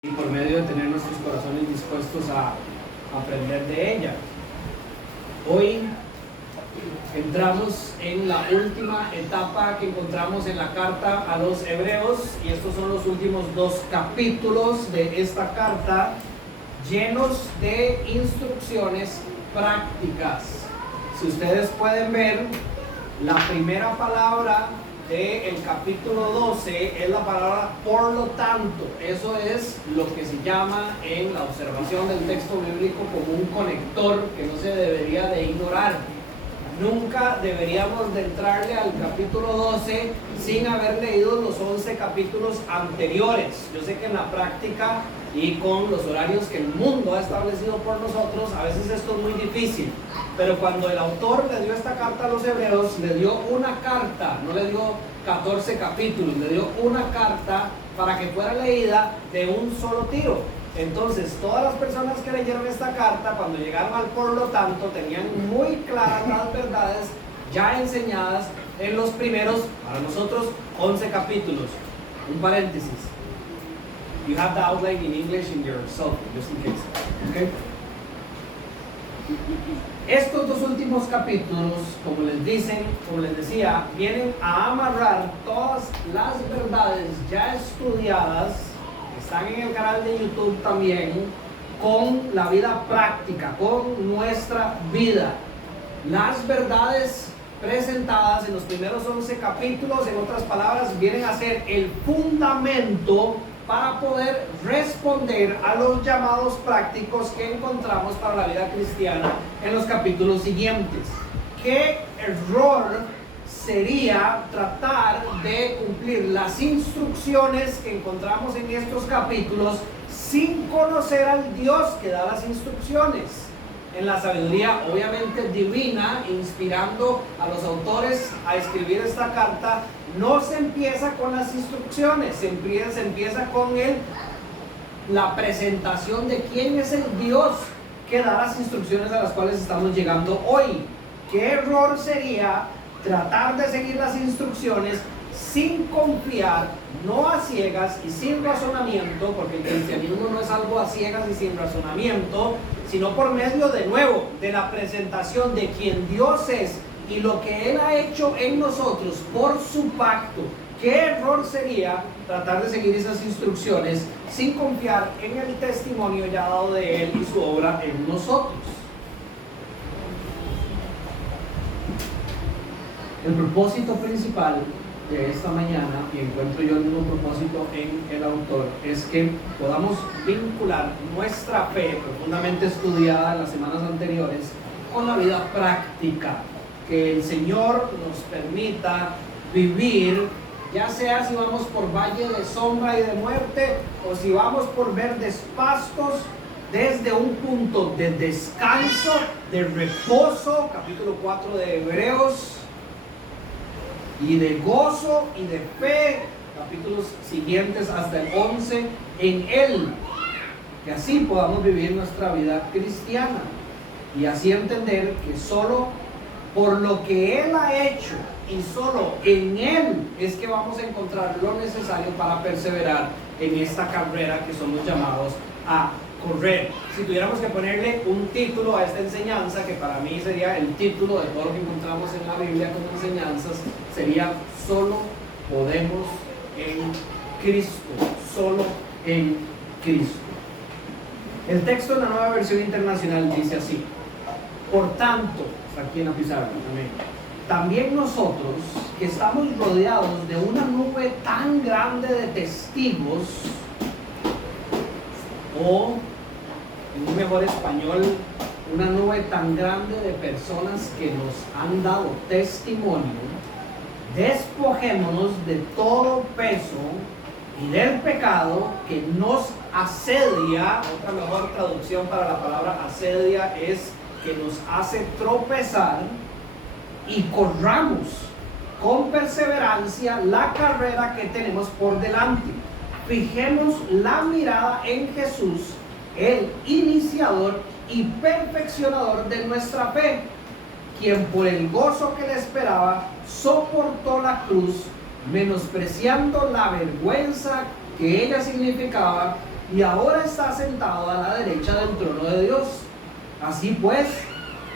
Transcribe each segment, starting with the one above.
y por medio de tener nuestros corazones dispuestos a aprender de ella. Hoy entramos en la última etapa que encontramos en la carta a los Hebreos, y estos son los últimos dos capítulos de esta carta, llenos de instrucciones prácticas. Si ustedes pueden ver, la primera palabra del capítulo 12 es la palabra por lo tanto. Eso es lo que se llama en la observación del texto bíblico como un conector que no se debería de ignorar. Nunca deberíamos de entrarle al capítulo 12 sin haber leído los 11 capítulos anteriores. Yo sé que en la práctica y con los horarios que el mundo ha establecido por nosotros, a veces esto es muy difícil. Pero cuando el autor le dio esta carta a los hebreos, le dio una carta, no le dio 14 capítulos, le dio una carta para que fuera leída de un solo tiro. Entonces, todas las personas que leyeron esta carta, cuando llegaron al por lo tanto, tenían muy claras las verdades ya enseñadas en los primeros, para nosotros, 11 capítulos. Un paréntesis. You have the outline in English in your cell phone, just in case. Okay? Estos dos últimos capítulos, como les decía, vienen a amarrar todas las verdades ya estudiadas, que están en el canal de YouTube también, con la vida práctica, con nuestra vida. Las verdades presentadas en los primeros 11 capítulos, en otras palabras, vienen a ser el fundamento para poder responder a los llamados prácticos que encontramos para la vida cristiana en los capítulos siguientes. ¿Qué error sería tratar de cumplir las instrucciones que encontramos en estos capítulos sin conocer al Dios que da las instrucciones? En la sabiduría obviamente divina, inspirando a los autores a escribir esta carta, no se empieza con las instrucciones, se empieza con la presentación de quién es el Dios que da las instrucciones a las cuales estamos llegando hoy. ¿Qué error sería tratar de seguir las instrucciones sin confiar, no a ciegas y sin razonamiento, porque el cristianismo no es algo a ciegas y sin razonamiento, sino por medio de nuevo de la presentación de quien Dios es y lo que Él ha hecho en nosotros por su pacto? ¿Qué error sería tratar de seguir esas instrucciones sin confiar en el testimonio ya dado de Él y su obra en nosotros? El propósito principal de esta mañana, y encuentro yo el mismo propósito en el autor, es que podamos vincular nuestra fe profundamente estudiada en las semanas anteriores con la vida práctica, que el Señor nos permita vivir, ya sea si vamos por valle de sombra y de muerte o si vamos por verdes pastos, desde un punto de descanso, de reposo, capítulo 4 de Hebreos, y de gozo y de fe, capítulos siguientes hasta el 11, en Él, que así podamos vivir nuestra vida cristiana y así entender que solo por lo que Él ha hecho y solo en Él es que vamos a encontrar lo necesario para perseverar en esta carrera que somos llamados a correr. Si tuviéramos que ponerle un título a esta enseñanza, que para mí sería el título de todo lo que encontramos en la Biblia como enseñanzas, sería: solo podemos en Cristo, solo en Cristo. El texto en la Nueva Versión Internacional dice así: por tanto, está aquí en la pizarra también nosotros, que estamos rodeados de una nube tan grande de testigos, o en un mejor español, una nube tan grande de personas que nos han dado testimonio, despojémonos de todo peso y del pecado que nos asedia. Otra mejor traducción para la palabra asedia es que nos hace tropezar, y corramos con perseverancia la carrera que tenemos por delante. Fijemos la mirada en Jesús, el iniciador y perfeccionador de nuestra fe, quien por el gozo que le esperaba soportó la cruz, menospreciando la vergüenza que ella significaba, y ahora está sentado a la derecha del trono de Dios. Así pues,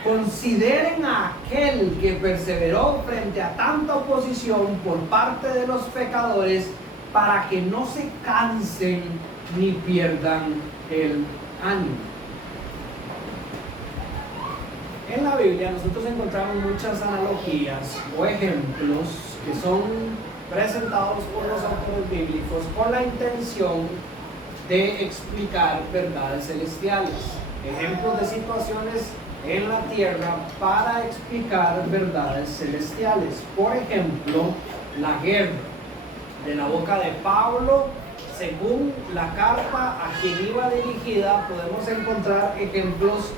consideren a aquel que perseveró frente a tanta oposición por parte de los pecadores, para que no se cansen ni pierdan el ánimo. En la Biblia nosotros encontramos muchas analogías o ejemplos que son presentados por los autores bíblicos con la intención de explicar verdades celestiales. Ejemplos de situaciones en la tierra para explicar verdades celestiales. Por ejemplo, la guerra. De la boca de Pablo, según la carta a quien iba dirigida, podemos encontrar ejemplos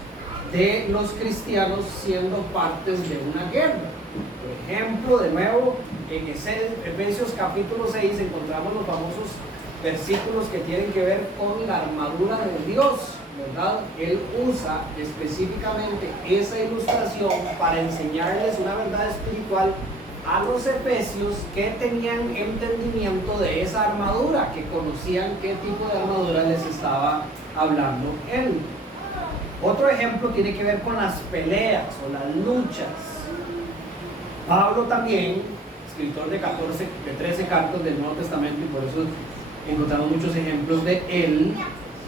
de los cristianos siendo partes de una guerra. Por ejemplo, de nuevo, en Efesios capítulo 6 encontramos los famosos versículos que tienen que ver con la armadura de Dios, ¿verdad? Él usa específicamente esa ilustración para enseñarles una verdad espiritual a los efesios que tenían entendimiento de esa armadura, que conocían qué tipo de armadura les estaba hablando él. Otro ejemplo tiene que ver con las peleas o las luchas. Pablo también, escritor de 13 cartas del Nuevo Testamento, y por eso encontramos muchos ejemplos de él,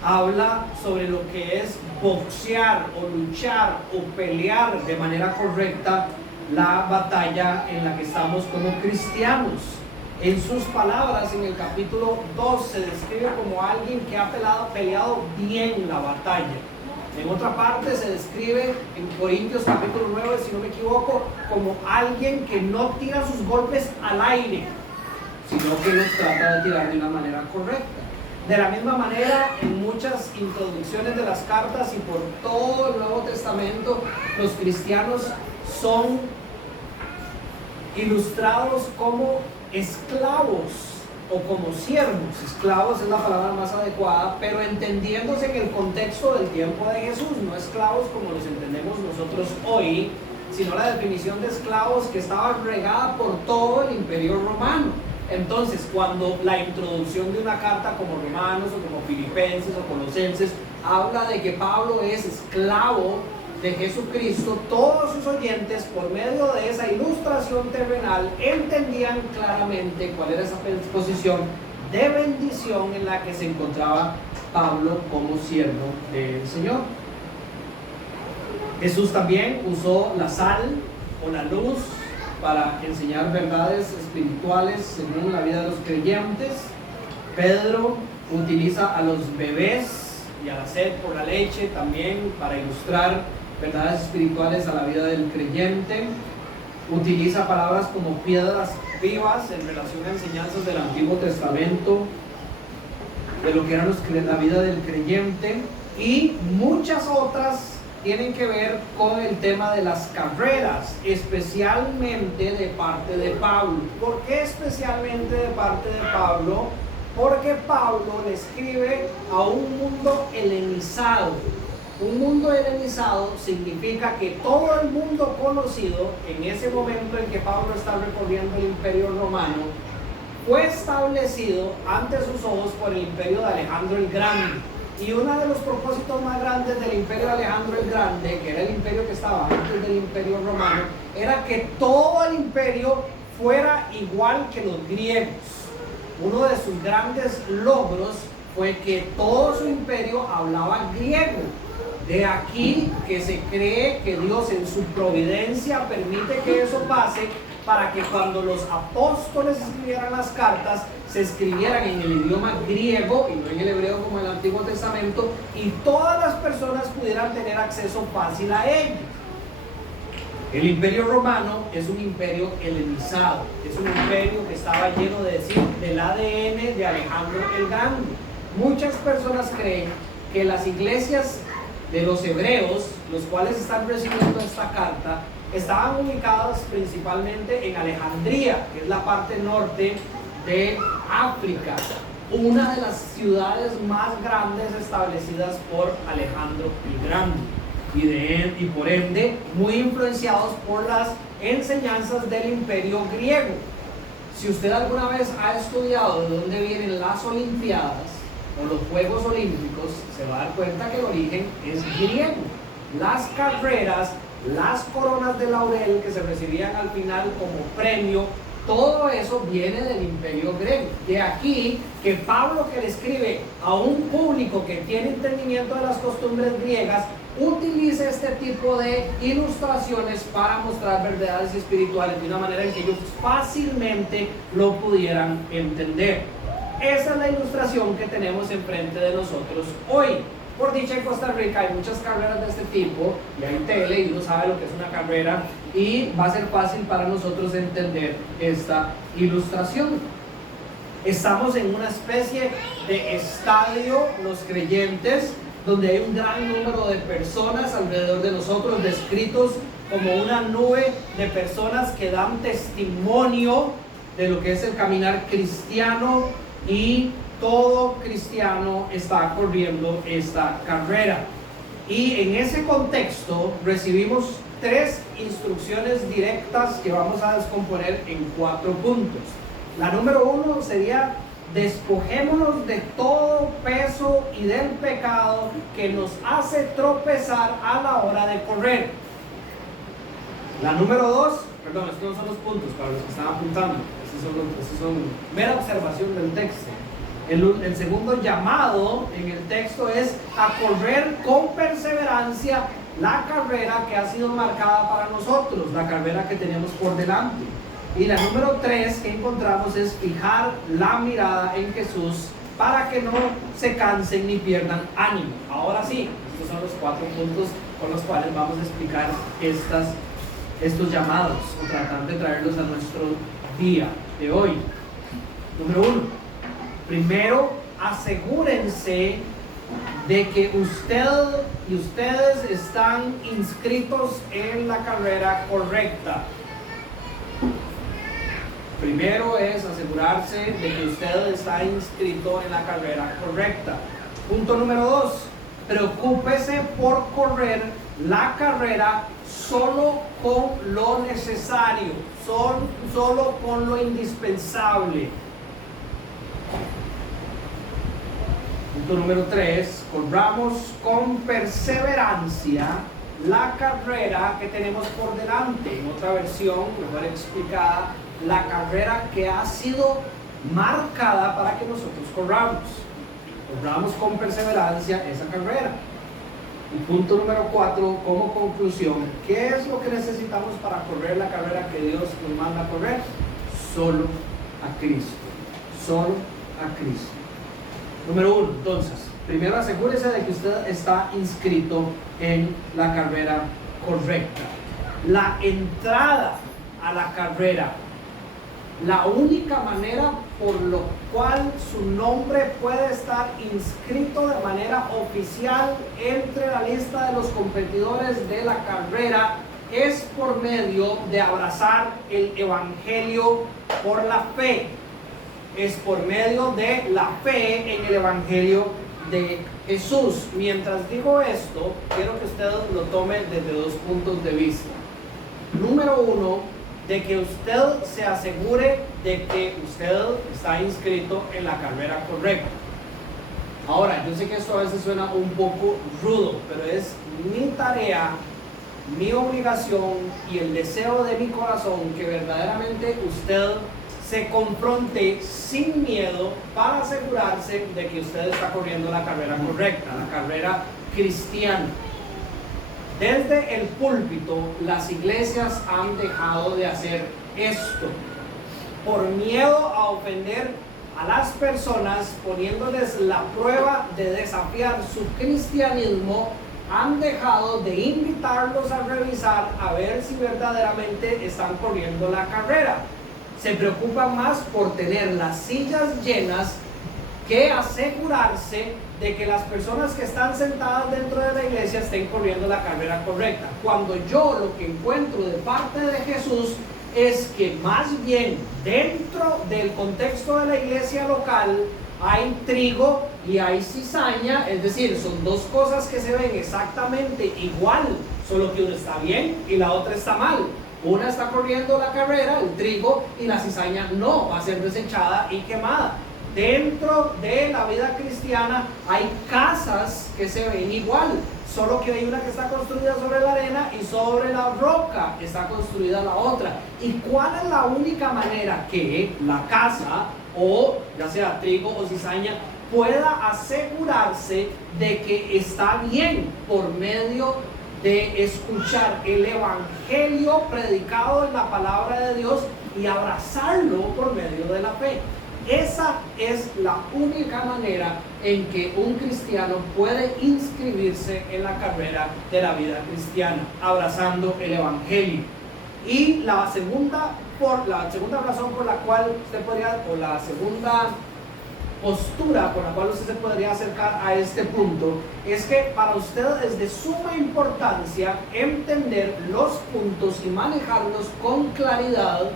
habla sobre lo que es boxear o luchar o pelear de manera correcta la batalla en la que estamos como cristianos. En sus palabras, en el capítulo 2 se describe como alguien que ha peleado bien la batalla. En otra parte se describe en Corintios capítulo 9, si no me equivoco, como alguien que no tira sus golpes al aire, sino que los trata de tirar de una manera correcta. De la misma manera, en muchas introducciones de las cartas y por todo el Nuevo Testamento, los cristianos son ilustrados como esclavos o como siervos. Esclavos es la palabra más adecuada, pero entendiéndose en el contexto del tiempo de Jesús, no esclavos como los entendemos nosotros hoy, sino la definición de esclavos que estaba regada por todo el imperio romano. Entonces, cuando la introducción de una carta como Romanos o como Filipenses o Colosenses habla de que Pablo es esclavo de Jesucristo, todos sus oyentes, por medio de esa ilustración terrenal, entendían claramente cuál era esa posición de bendición en la que se encontraba Pablo como siervo del Señor. Jesús también usó la sal o la luz para enseñar verdades espirituales según la vida de los creyentes. Pedro utiliza a los bebés y a la sed por la leche también para ilustrar verdades espirituales a la vida del creyente. Utiliza palabras como piedras vivas en relación a enseñanzas del Antiguo Testamento, de lo que era la vida del creyente, y muchas otras tienen que ver con el tema de las carreras, especialmente de parte de Pablo. ¿Por qué especialmente de parte de Pablo? Porque Pablo le escribe a un mundo helenizado. Un mundo helenizado significa que todo el mundo conocido en ese momento en que Pablo está recorriendo el imperio romano fue establecido ante sus ojos por el imperio de Alejandro el Grande. Y uno de los propósitos más grandes del imperio de Alejandro el Grande, que era el imperio que estaba antes del imperio romano, era que todo el imperio fuera igual que los griegos. Uno de sus grandes logros fue que todo su imperio hablaba griego. De aquí que se cree que Dios en su providencia permite que eso pase, para que cuando los apóstoles escribieran las cartas, se escribieran en el idioma griego y no en el hebreo como en el Antiguo Testamento, y todas las personas pudieran tener acceso fácil a ellos. El imperio romano es un imperio helenizado, es un imperio que estaba lleno del ADN de Alejandro el Grande. Muchas personas creen que las iglesias de los hebreos, los cuales están recibiendo esta carta, estaban ubicadas principalmente en Alejandría, que es la parte norte de África, una de las ciudades más grandes establecidas por Alejandro el Grande, y por ende muy influenciados por las enseñanzas del imperio griego. Si usted alguna vez ha estudiado de dónde vienen las Olimpiadas, o los Juegos Olímpicos, se va a dar cuenta que el origen es griego. Las carreras, las coronas de laurel que se recibían al final como premio, todo eso viene del imperio griego. De aquí que Pablo, que le escribe a un público que tiene entendimiento de las costumbres griegas, utilice este tipo de ilustraciones para mostrar verdades espirituales de una manera en que ellos fácilmente lo pudieran entender. Esa es la ilustración que tenemos enfrente de nosotros hoy. Por dicha, en Costa Rica hay muchas carreras de este tipo y hay tele y uno sabe lo que es una carrera y va a ser fácil para nosotros entender esta ilustración. Estamos en una especie de estadio, los creyentes, donde hay un gran número de personas alrededor de nosotros, descritos como una nube de personas que dan testimonio de lo que es el caminar cristiano, y todo cristiano está corriendo esta carrera. Y en ese contexto recibimos 3 instrucciones directas que vamos a descomponer en 4 puntos. La número 1 sería: despojémonos de todo peso y del pecado que nos hace tropezar a la hora de correr. La número 2, perdón, estos no son los puntos para los que están apuntando, estos son mera observación del texto. El segundo llamado en el texto es a correr con perseverancia la carrera que ha sido marcada para nosotros, la carrera que tenemos por delante. Y la número 3 que encontramos es fijar la mirada en Jesús para que no se cansen ni pierdan ánimo. Ahora sí, estos son los 4 puntos con los cuales vamos a explicar estos llamados, o tratar de traerlos a nuestro día de hoy. Número 1, primero asegúrense de que usted y ustedes están inscritos en la carrera correcta. Primero es asegurarse de que usted está inscrito en la carrera correcta. Punto número 2, preocúpese por correr la carrera solo con lo necesario, solo con lo indispensable. Punto número 3, corramos con perseverancia la carrera que tenemos por delante. En otra versión, mejor explicada, la carrera que ha sido marcada para que nosotros corramos. Corramos con perseverancia esa carrera. Y punto número 4, como conclusión, ¿qué es lo que necesitamos para correr la carrera que Dios nos manda a correr? Solo a Cristo. Solo a Cristo. Número 1, entonces, primero asegúrese de que usted está inscrito en la carrera correcta. La entrada a la carrera, la única manera por lo cual su nombre puede estar inscrito de manera oficial entre la lista de los competidores de la carrera es por medio de abrazar el Evangelio por la fe. Es por medio de la fe en el Evangelio de Jesús. Mientras digo esto, quiero que usted lo tome desde 2 puntos de vista. Número 1, de que usted se asegure de que usted está inscrito en la carrera correcta. Ahora, yo sé que esto a veces suena un poco rudo, pero es mi tarea, mi obligación y el deseo de mi corazón que verdaderamente usted se confronte sin miedo para asegurarse de que usted está corriendo la carrera correcta, la carrera cristiana. Desde el púlpito, las iglesias han dejado de hacer esto por miedo a ofender a las personas, poniéndoles la prueba de desafiar su cristianismo. Han dejado de invitarlos a revisar a ver si verdaderamente están corriendo la carrera. Se preocupan más por tener las sillas llenas que asegurarse de que las personas que están sentadas dentro de la iglesia estén corriendo la carrera correcta. Cuando yo lo que encuentro de parte de Jesús es que más bien dentro del contexto de la iglesia local hay trigo y hay cizaña, es decir, son 2 cosas que se ven exactamente igual, solo que una está bien y la otra está mal. Una está corriendo la carrera, el trigo, y la cizaña no, va a ser desechada y quemada. Dentro de la vida cristiana hay casas que se ven igual, solo que hay una que está construida sobre la arena y sobre la roca está construida la otra. ¿Y cuál es la única manera que la casa, o ya sea trigo o cizaña, pueda asegurarse de que está bien? Por medio de escuchar el evangelio predicado en la palabra de Dios y abrazarlo por medio de la fe. Esa es la única manera en que un cristiano puede inscribirse en la carrera de la vida cristiana, abrazando el evangelio. Y la segunda razón por la cual usted podría, o la segunda postura por la cual usted se podría acercar a este punto, es que para usted es de suma importancia entender los puntos y manejarlos con claridad,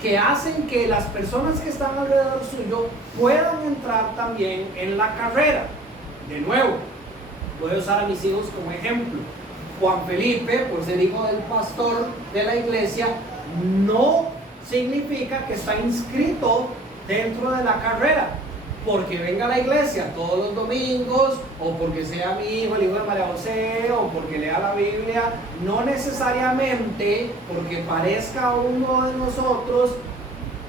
que hacen que las personas que están alrededor suyo puedan entrar también en la carrera. De nuevo, voy a usar a mis hijos como ejemplo. Juan Felipe, por ser hijo del pastor de la iglesia, no significa que está inscrito dentro de la carrera porque venga a la iglesia todos los domingos, o porque sea mi hijo, el hijo de María José, o porque lea la Biblia. No necesariamente porque parezca uno de nosotros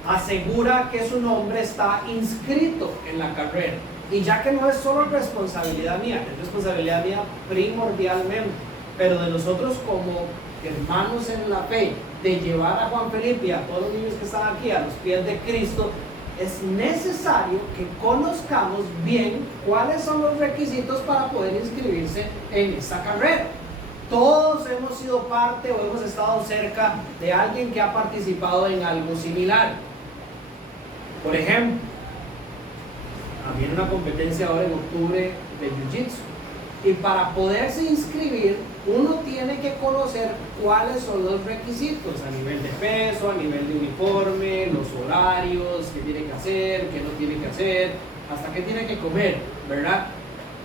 asegura que su nombre está inscrito en la carrera. Y ya que no es solo responsabilidad mía, es responsabilidad mía primordialmente, pero de nosotros como hermanos en la fe, de llevar a Juan Felipe y a todos los niños que están aquí a los pies de Cristo, es necesario que conozcamos bien cuáles son los requisitos para poder inscribirse en esta carrera. Todos hemos sido parte o hemos estado cerca de alguien que ha participado en algo similar. Por ejemplo, había una competencia ahora en octubre de Jiu-Jitsu, y para poderse inscribir uno tiene que conocer cuáles son los requisitos a nivel de peso, a nivel de uniforme, los horarios, qué tiene que hacer, qué no tiene que hacer, hasta qué tiene que comer, ¿verdad?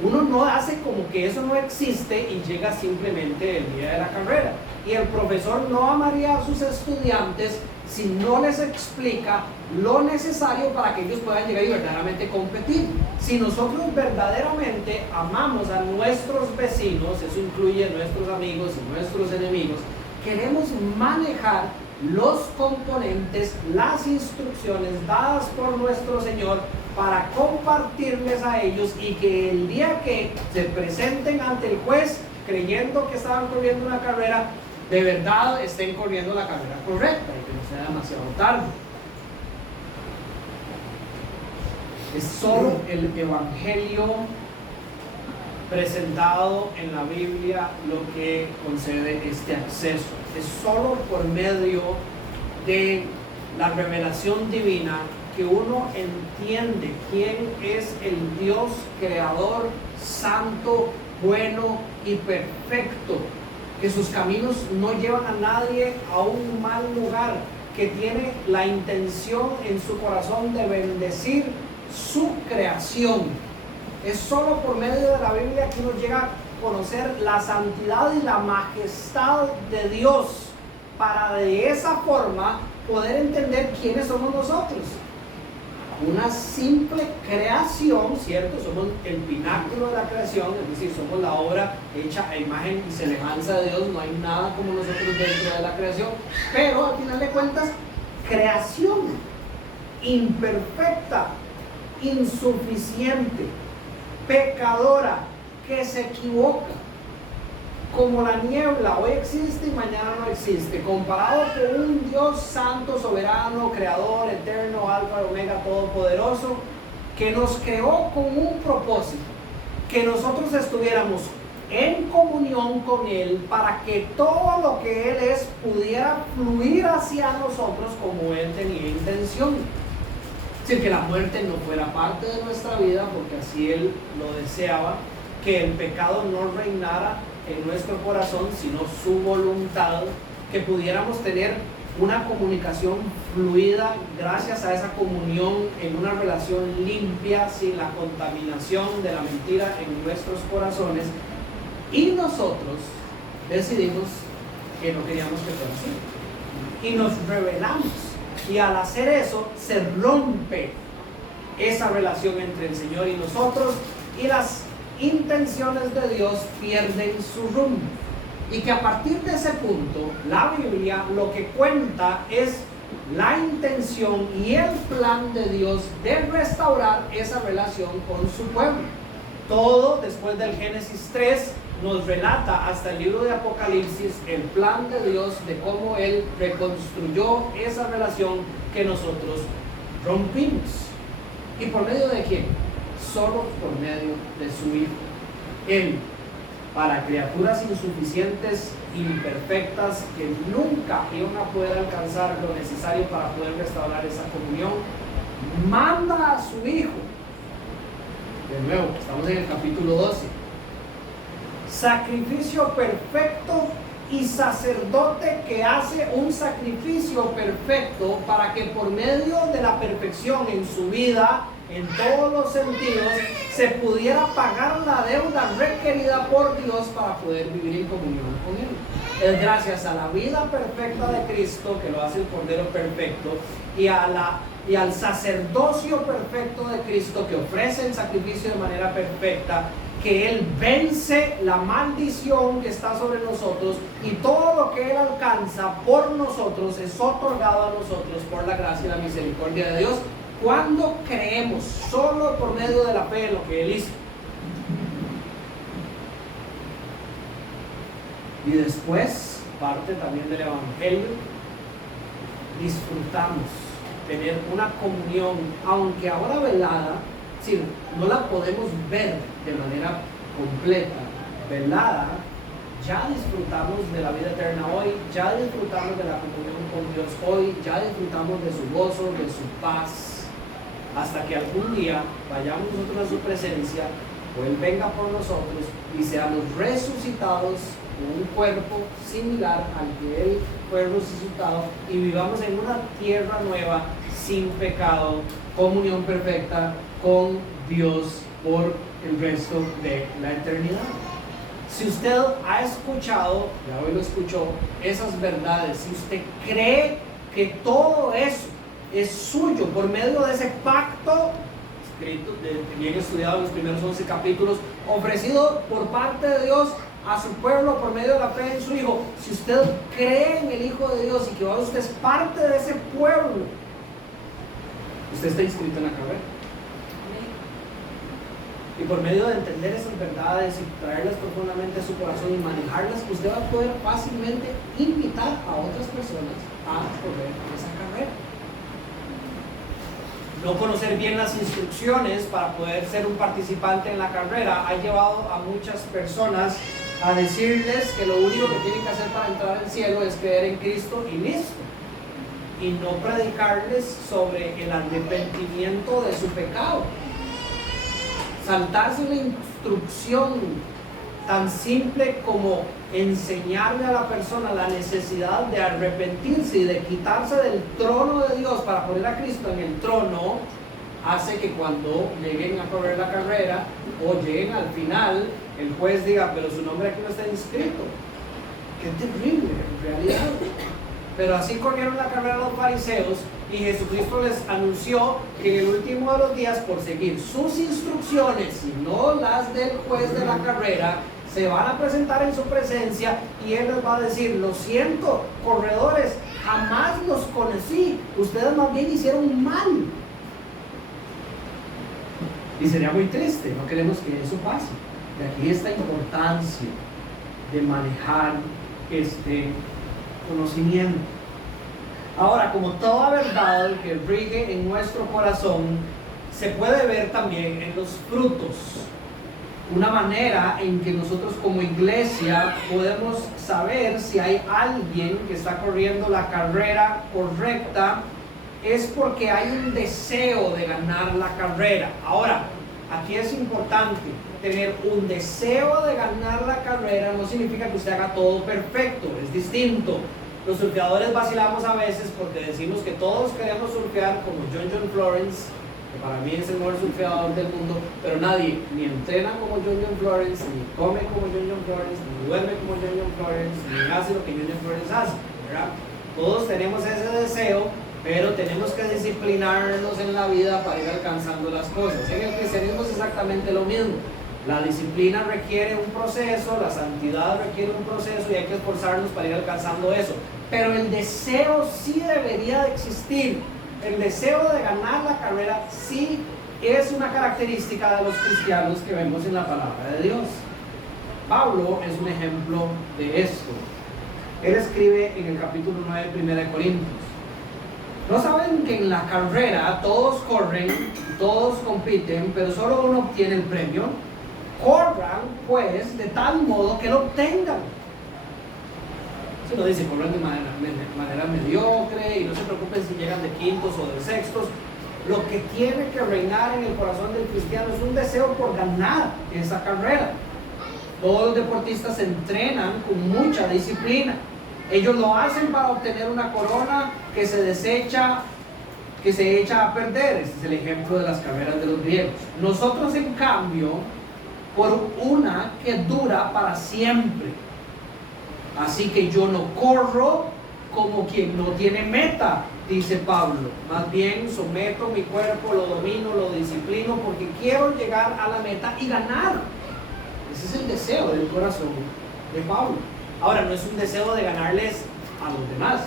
Uno no hace como que eso no existe y llega simplemente el día de la carrera. Y el profesor no amaría a sus estudiantes si no les explica lo necesario para que ellos puedan llegar y verdaderamente competir. Si nosotros verdaderamente amamos a nuestros vecinos, eso incluye a nuestros amigos y nuestros enemigos, queremos manejar los componentes, las instrucciones dadas por nuestro Señor para compartirles a ellos, y que el día que se presenten ante el juez creyendo que estaban corriendo una carrera, de verdad estén corriendo la carrera correcta y que no sea demasiado tarde. Es solo el evangelio presentado en la Biblia lo que concede este acceso. Es solo por medio de la revelación divina que uno entiende quién es el Dios creador, santo, bueno y perfecto, que sus caminos no llevan a nadie a un mal lugar, que tiene la intención en su corazón de bendecir su creación. Es solo por medio de la Biblia que uno llega a conocer la santidad y la majestad de Dios, para de esa forma poder entender quiénes somos nosotros. Una simple creación, ¿cierto? Somos el pináculo de la creación, es decir, somos la obra hecha a imagen y semejanza de Dios. No hay nada como nosotros dentro de la creación, pero al final de cuentas, creación imperfecta, insuficiente, pecadora, que se equivoca, como la niebla, hoy existe y mañana no existe, comparado con un Dios santo, soberano, creador, eterno, alfa, omega, todopoderoso, que nos creó con un propósito, que nosotros estuviéramos en comunión con Él, para que todo lo que Él es pudiera fluir hacia nosotros como Él tenía intención. Es decir, que la muerte no fuera parte de nuestra vida, porque así Él lo deseaba, que el pecado no reinara en nuestro corazón, sino su voluntad, que pudiéramos tener una comunicación fluida gracias a esa comunión, en una relación limpia, sin la contaminación de la mentira en nuestros corazones. Y nosotros decidimos que no queríamos que fuera así, y nos rebelamos, y al hacer eso se rompe esa relación entre el Señor y nosotros, y las intenciones de Dios pierden su rumbo. Y que a partir de ese punto, la Biblia lo que cuenta es la intención y el plan de Dios de restaurar esa relación con su pueblo. Todo después del Génesis 3 nos relata hasta el libro de Apocalipsis el plan de Dios de cómo Él reconstruyó esa relación que nosotros rompimos. ¿Y por medio de quién? Solo por medio de su Hijo. Él, para criaturas insuficientes, imperfectas, que nunca iban a poder alcanzar lo necesario para poder restaurar esa comunión, manda a su Hijo. De nuevo, estamos en el capítulo 12. Sacrificio perfecto y sacerdote que hace un sacrificio perfecto para que por medio de la perfección en su vida, en todos los sentidos, se pudiera pagar la deuda requerida por Dios para poder vivir en comunión con Él. Es gracias a la vida perfecta de Cristo, que lo hace el Cordero perfecto, y al sacerdocio perfecto de Cristo, que ofrece el sacrificio de manera perfecta, que Él vence la maldición que está sobre nosotros, y todo lo que Él alcanza por nosotros es otorgado a nosotros por la gracia y la misericordia de Dios, cuando creemos solo por medio de la fe en lo que Él hizo. Y después, parte también del Evangelio, disfrutamos tener una comunión, aunque ahora velada, si no la podemos ver de manera completa, velada, ya disfrutamos de la vida eterna hoy, ya disfrutamos de la comunión con Dios hoy, ya disfrutamos de su gozo, de su paz, hasta que algún día vayamos nosotros a su presencia, o Él venga por nosotros y seamos resucitados con un cuerpo similar al que Él fue resucitado, y vivamos en una tierra nueva, sin pecado, comunión perfecta con Dios por el resto de la eternidad. Si usted ha escuchado, ya hoy lo escuchó, esas verdades, si usted cree que todo eso es suyo por medio de ese pacto escrito, bien estudiado en los primeros 11 capítulos, ofrecido por parte de Dios a su pueblo por medio de la fe en su Hijo, si usted cree en el Hijo de Dios y que ahora usted es parte de ese pueblo, usted está inscrito en la carrera. Y por medio de entender esas verdades y traerlas profundamente a su corazón y manejarlas, usted va a poder fácilmente invitar a otras personas a correr esa carrera. No conocer bien las instrucciones para poder ser un participante en la carrera ha llevado a muchas personas a decirles que lo único que tienen que hacer para entrar al cielo es creer en Cristo y listo, y no predicarles sobre el arrepentimiento de su pecado. Saltarse una instrucción tan simple como enseñarle a la persona la necesidad de arrepentirse y de quitarse del trono de Dios para poner a Cristo en el trono, hace que cuando lleguen a correr la carrera o lleguen al final, el juez diga: pero su nombre aquí no está inscrito. Qué terrible en realidad. Pero así corrieron la carrera los fariseos, y Jesucristo les anunció que en el último de los días, por seguir sus instrucciones y no las del juez de la carrera, se van a presentar en su presencia y Él les va a decir: lo siento, corredores, jamás los conocí, ustedes más bien hicieron mal. Y sería muy triste, no queremos que eso pase. De aquí esta importancia de manejar este conocimiento. Ahora, como toda verdad que brigue en nuestro corazón, se puede ver también en los frutos. Una manera en que nosotros como iglesia podemos saber si hay alguien que está corriendo la carrera correcta es porque hay un deseo de ganar la carrera. Ahora, aquí es importante: tener un deseo de ganar la carrera no significa que usted haga todo perfecto, es distinto. Los surfeadores vacilamos a veces porque decimos que todos queremos surfear como John Florence, que para mí es el mejor surfeador del mundo, pero nadie ni entrena como John Florence, ni come como John Florence, ni duerme como John Florence, ni hace lo que John Florence hace, ¿verdad? Todos tenemos ese deseo pero tenemos que disciplinarnos en la vida para ir alcanzando las cosas. En el cristianismo es exactamente lo mismo. La disciplina requiere un proceso, la santidad requiere un proceso y hay que esforzarnos para ir alcanzando eso. Pero el deseo sí debería de existir. El deseo de ganar la carrera sí es una característica de los cristianos que vemos en la palabra de Dios. Pablo es un ejemplo de esto. Él escribe en el capítulo 9 de 1 de Corintios: ¿no saben que en la carrera todos corren, todos compiten, pero solo uno obtiene el premio? Corran pues de tal modo que lo obtengan. Se lo dice, corran de manera mediocre y no se preocupen si llegan de quintos o de sextos. Lo que tiene que reinar en el corazón del cristiano es un deseo por ganar esa carrera. Todos los deportistas se entrenan con mucha disciplina. Ellos lo hacen para obtener una corona que se desecha, que se echa a perder. Este es el ejemplo de las carreras de los griegos. Nosotros, en cambio, por una que dura para siempre. Así que yo no corro como quien no tiene meta, dice Pablo. Más bien someto mi cuerpo, lo domino, lo disciplino, porque quiero llegar a la meta y ganar. Ese es el deseo del corazón de Pablo. Ahora, no es un deseo de ganarles a los demás.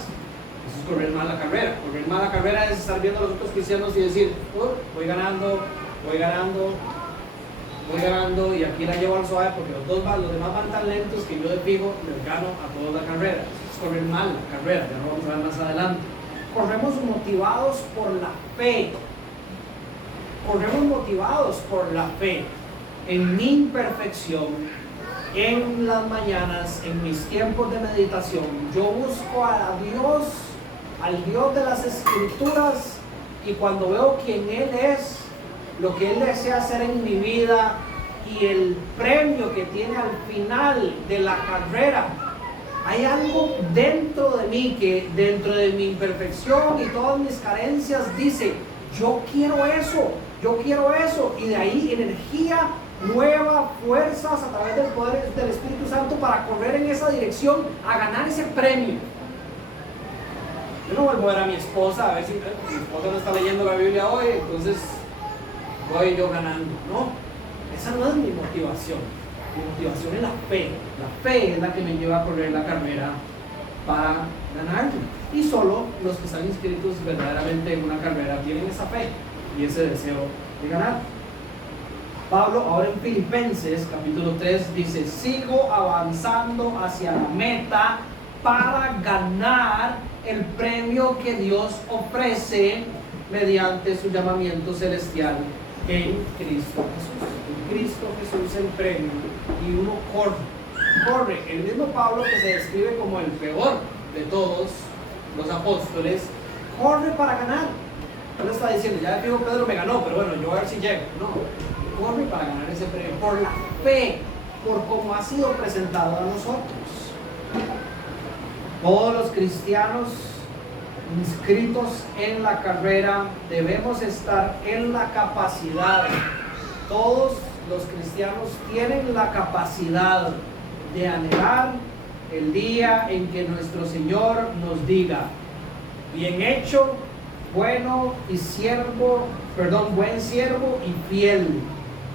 Eso es correr mal la carrera. Correr mal la carrera es estar viendo a los otros cristianos y decir, voy ganando, y aquí la llevo al suave porque los demás van tan lentos que yo de fijo les gano a toda la carrera. Eso es correr mal la carrera, ya lo vamos a ver más adelante. Corremos motivados por la fe. Corremos motivados por la fe. En mi imperfección, en las mañanas, en mis tiempos de meditación, yo busco a Dios, al Dios de las Escrituras, y cuando veo quién Él es, lo que Él desea hacer en mi vida y el premio que tiene al final de la carrera, hay algo dentro de mí que, dentro de mi imperfección y todas mis carencias, dice, yo quiero eso, y de ahí energía nueva, fuerzas a través del poder del Espíritu Santo para correr en esa dirección, a ganar ese premio. Yo no vuelvo a ver a mi esposa a ver si mi esposa no está leyendo la Biblia hoy, entonces voy yo ganando. No, esa no es mi motivación. Mi motivación es la fe. La fe es la que me lleva a correr la carrera para ganarla. Y solo los que están inscritos verdaderamente en una carrera tienen esa fe y ese deseo de ganar. Pablo, ahora en Filipenses capítulo 3, dice: sigo avanzando hacia la meta para ganar el premio que Dios ofrece mediante su llamamiento celestial en Cristo Jesús. En Cristo Jesús el premio, y uno corre. El mismo Pablo, que se describe como el peor de todos los apóstoles, corre para ganar. No está diciendo, ya dijo Pedro me ganó, pero bueno, yo a ver si llego. No. Corre para ganar ese premio por la fe, por cómo ha sido presentado a nosotros. Todos los cristianos inscritos en la carrera debemos estar en la capacidad. Todos los cristianos tienen la capacidad de anhelar el día en que nuestro Señor nos diga: bien hecho, buen siervo y fiel.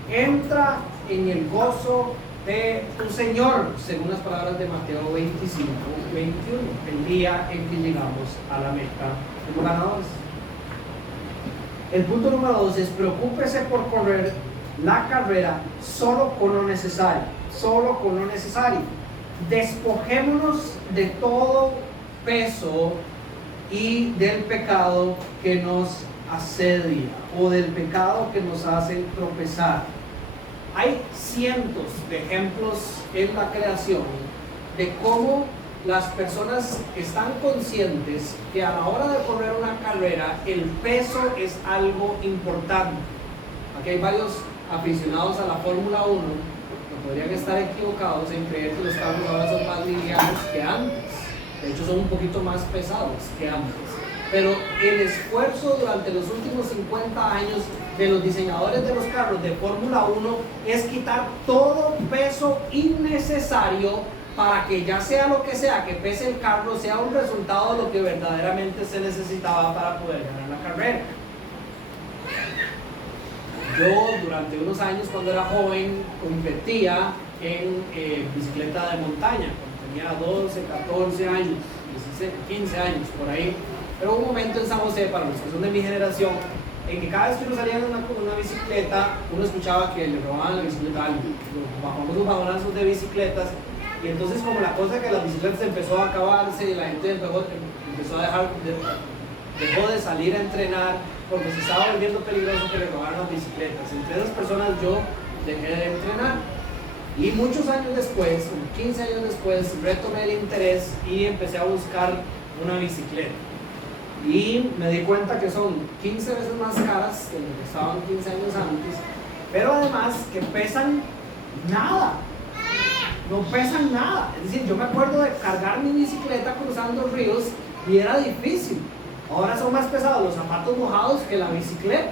Entra en el gozo de tu Señor, según las palabras de Mateo 25, 21, el día en que llegamos a la meta como ganadores. El punto número 2 es: preocúpese por correr la carrera solo con lo necesario. Despojémonos de todo peso y del pecado que nos asedia o del pecado que nos hace tropezar. Hay cientos de ejemplos en la creación de cómo las personas están conscientes que a la hora de correr una carrera el peso es algo importante. Aquí hay varios aficionados a la Fórmula 1 que podrían estar equivocados en creer que los carros ahora son más livianos que antes. De hecho, son un poquito más pesados que antes. Pero el esfuerzo durante los últimos 50 años de los diseñadores de los carros de Fórmula 1 es quitar todo peso innecesario para que ya sea lo que sea que pese el carro, sea un resultado de lo que verdaderamente se necesitaba para poder ganar la carrera. Yo durante unos años, cuando era joven, competía en bicicleta de montaña, cuando tenía 12, 14 años, 16, 15 años, por ahí. Pero hubo un momento en San José, para los que son de mi generación, en que cada vez que uno salía en una bicicleta, uno escuchaba que le robaban la bicicleta a alguien, los famosos bajonazos de bicicletas. Y entonces, como la cosa que las bicicletas empezó a acabarse y la gente empezó a dejó de salir a entrenar porque se estaba volviendo peligroso que le robaran las bicicletas. Entre esas personas yo dejé de entrenar. Y muchos años después, 15 años después, retomé el interés y empecé a buscar una bicicleta. Y me di cuenta que son 15 veces más caras de lo que estaban 15 años antes, pero además que pesan nada. No pesan nada. Es decir, yo me acuerdo de cargar mi bicicleta cruzando ríos y era difícil. Ahora son más pesados los zapatos mojados que la bicicleta.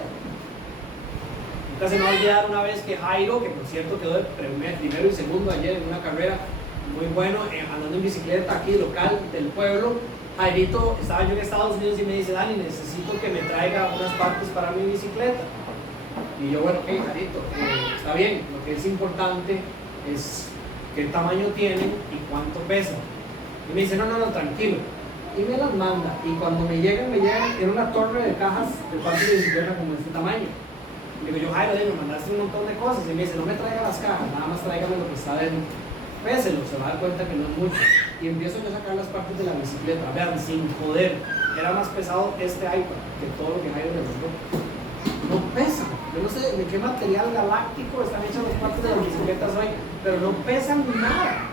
Nunca se me va a olvidar una vez que Jairo, que por cierto quedó de primero y segundo ayer en una carrera muy bueno, andando en bicicleta aquí local del pueblo. Jairito, estaba yo en Estados Unidos y me dice: Dani, necesito que me traiga unas partes para mi bicicleta. Y yo, bueno, ok, Jairito, está bien, lo que es importante es qué tamaño tienen y cuánto pesan. Y me dice: no, tranquilo. Y me las manda. Y cuando me llegan en una torre de cajas de partes de bicicleta como de este tamaño. Y digo yo: Jairo, me mandaste un montón de cosas. Y me dice: no me traiga las cajas, nada más tráigame lo que está dentro. Péselo, se va a dar cuenta que no es mucho. Y empiezo yo a sacar las partes de la bicicleta. Vean, sin joder, era más pesado este iPad que todo lo que Jairo le mandó. No pesan. Yo no sé de qué material galáctico están hechas las partes de las bicicletas hoy, pero no pesan nada.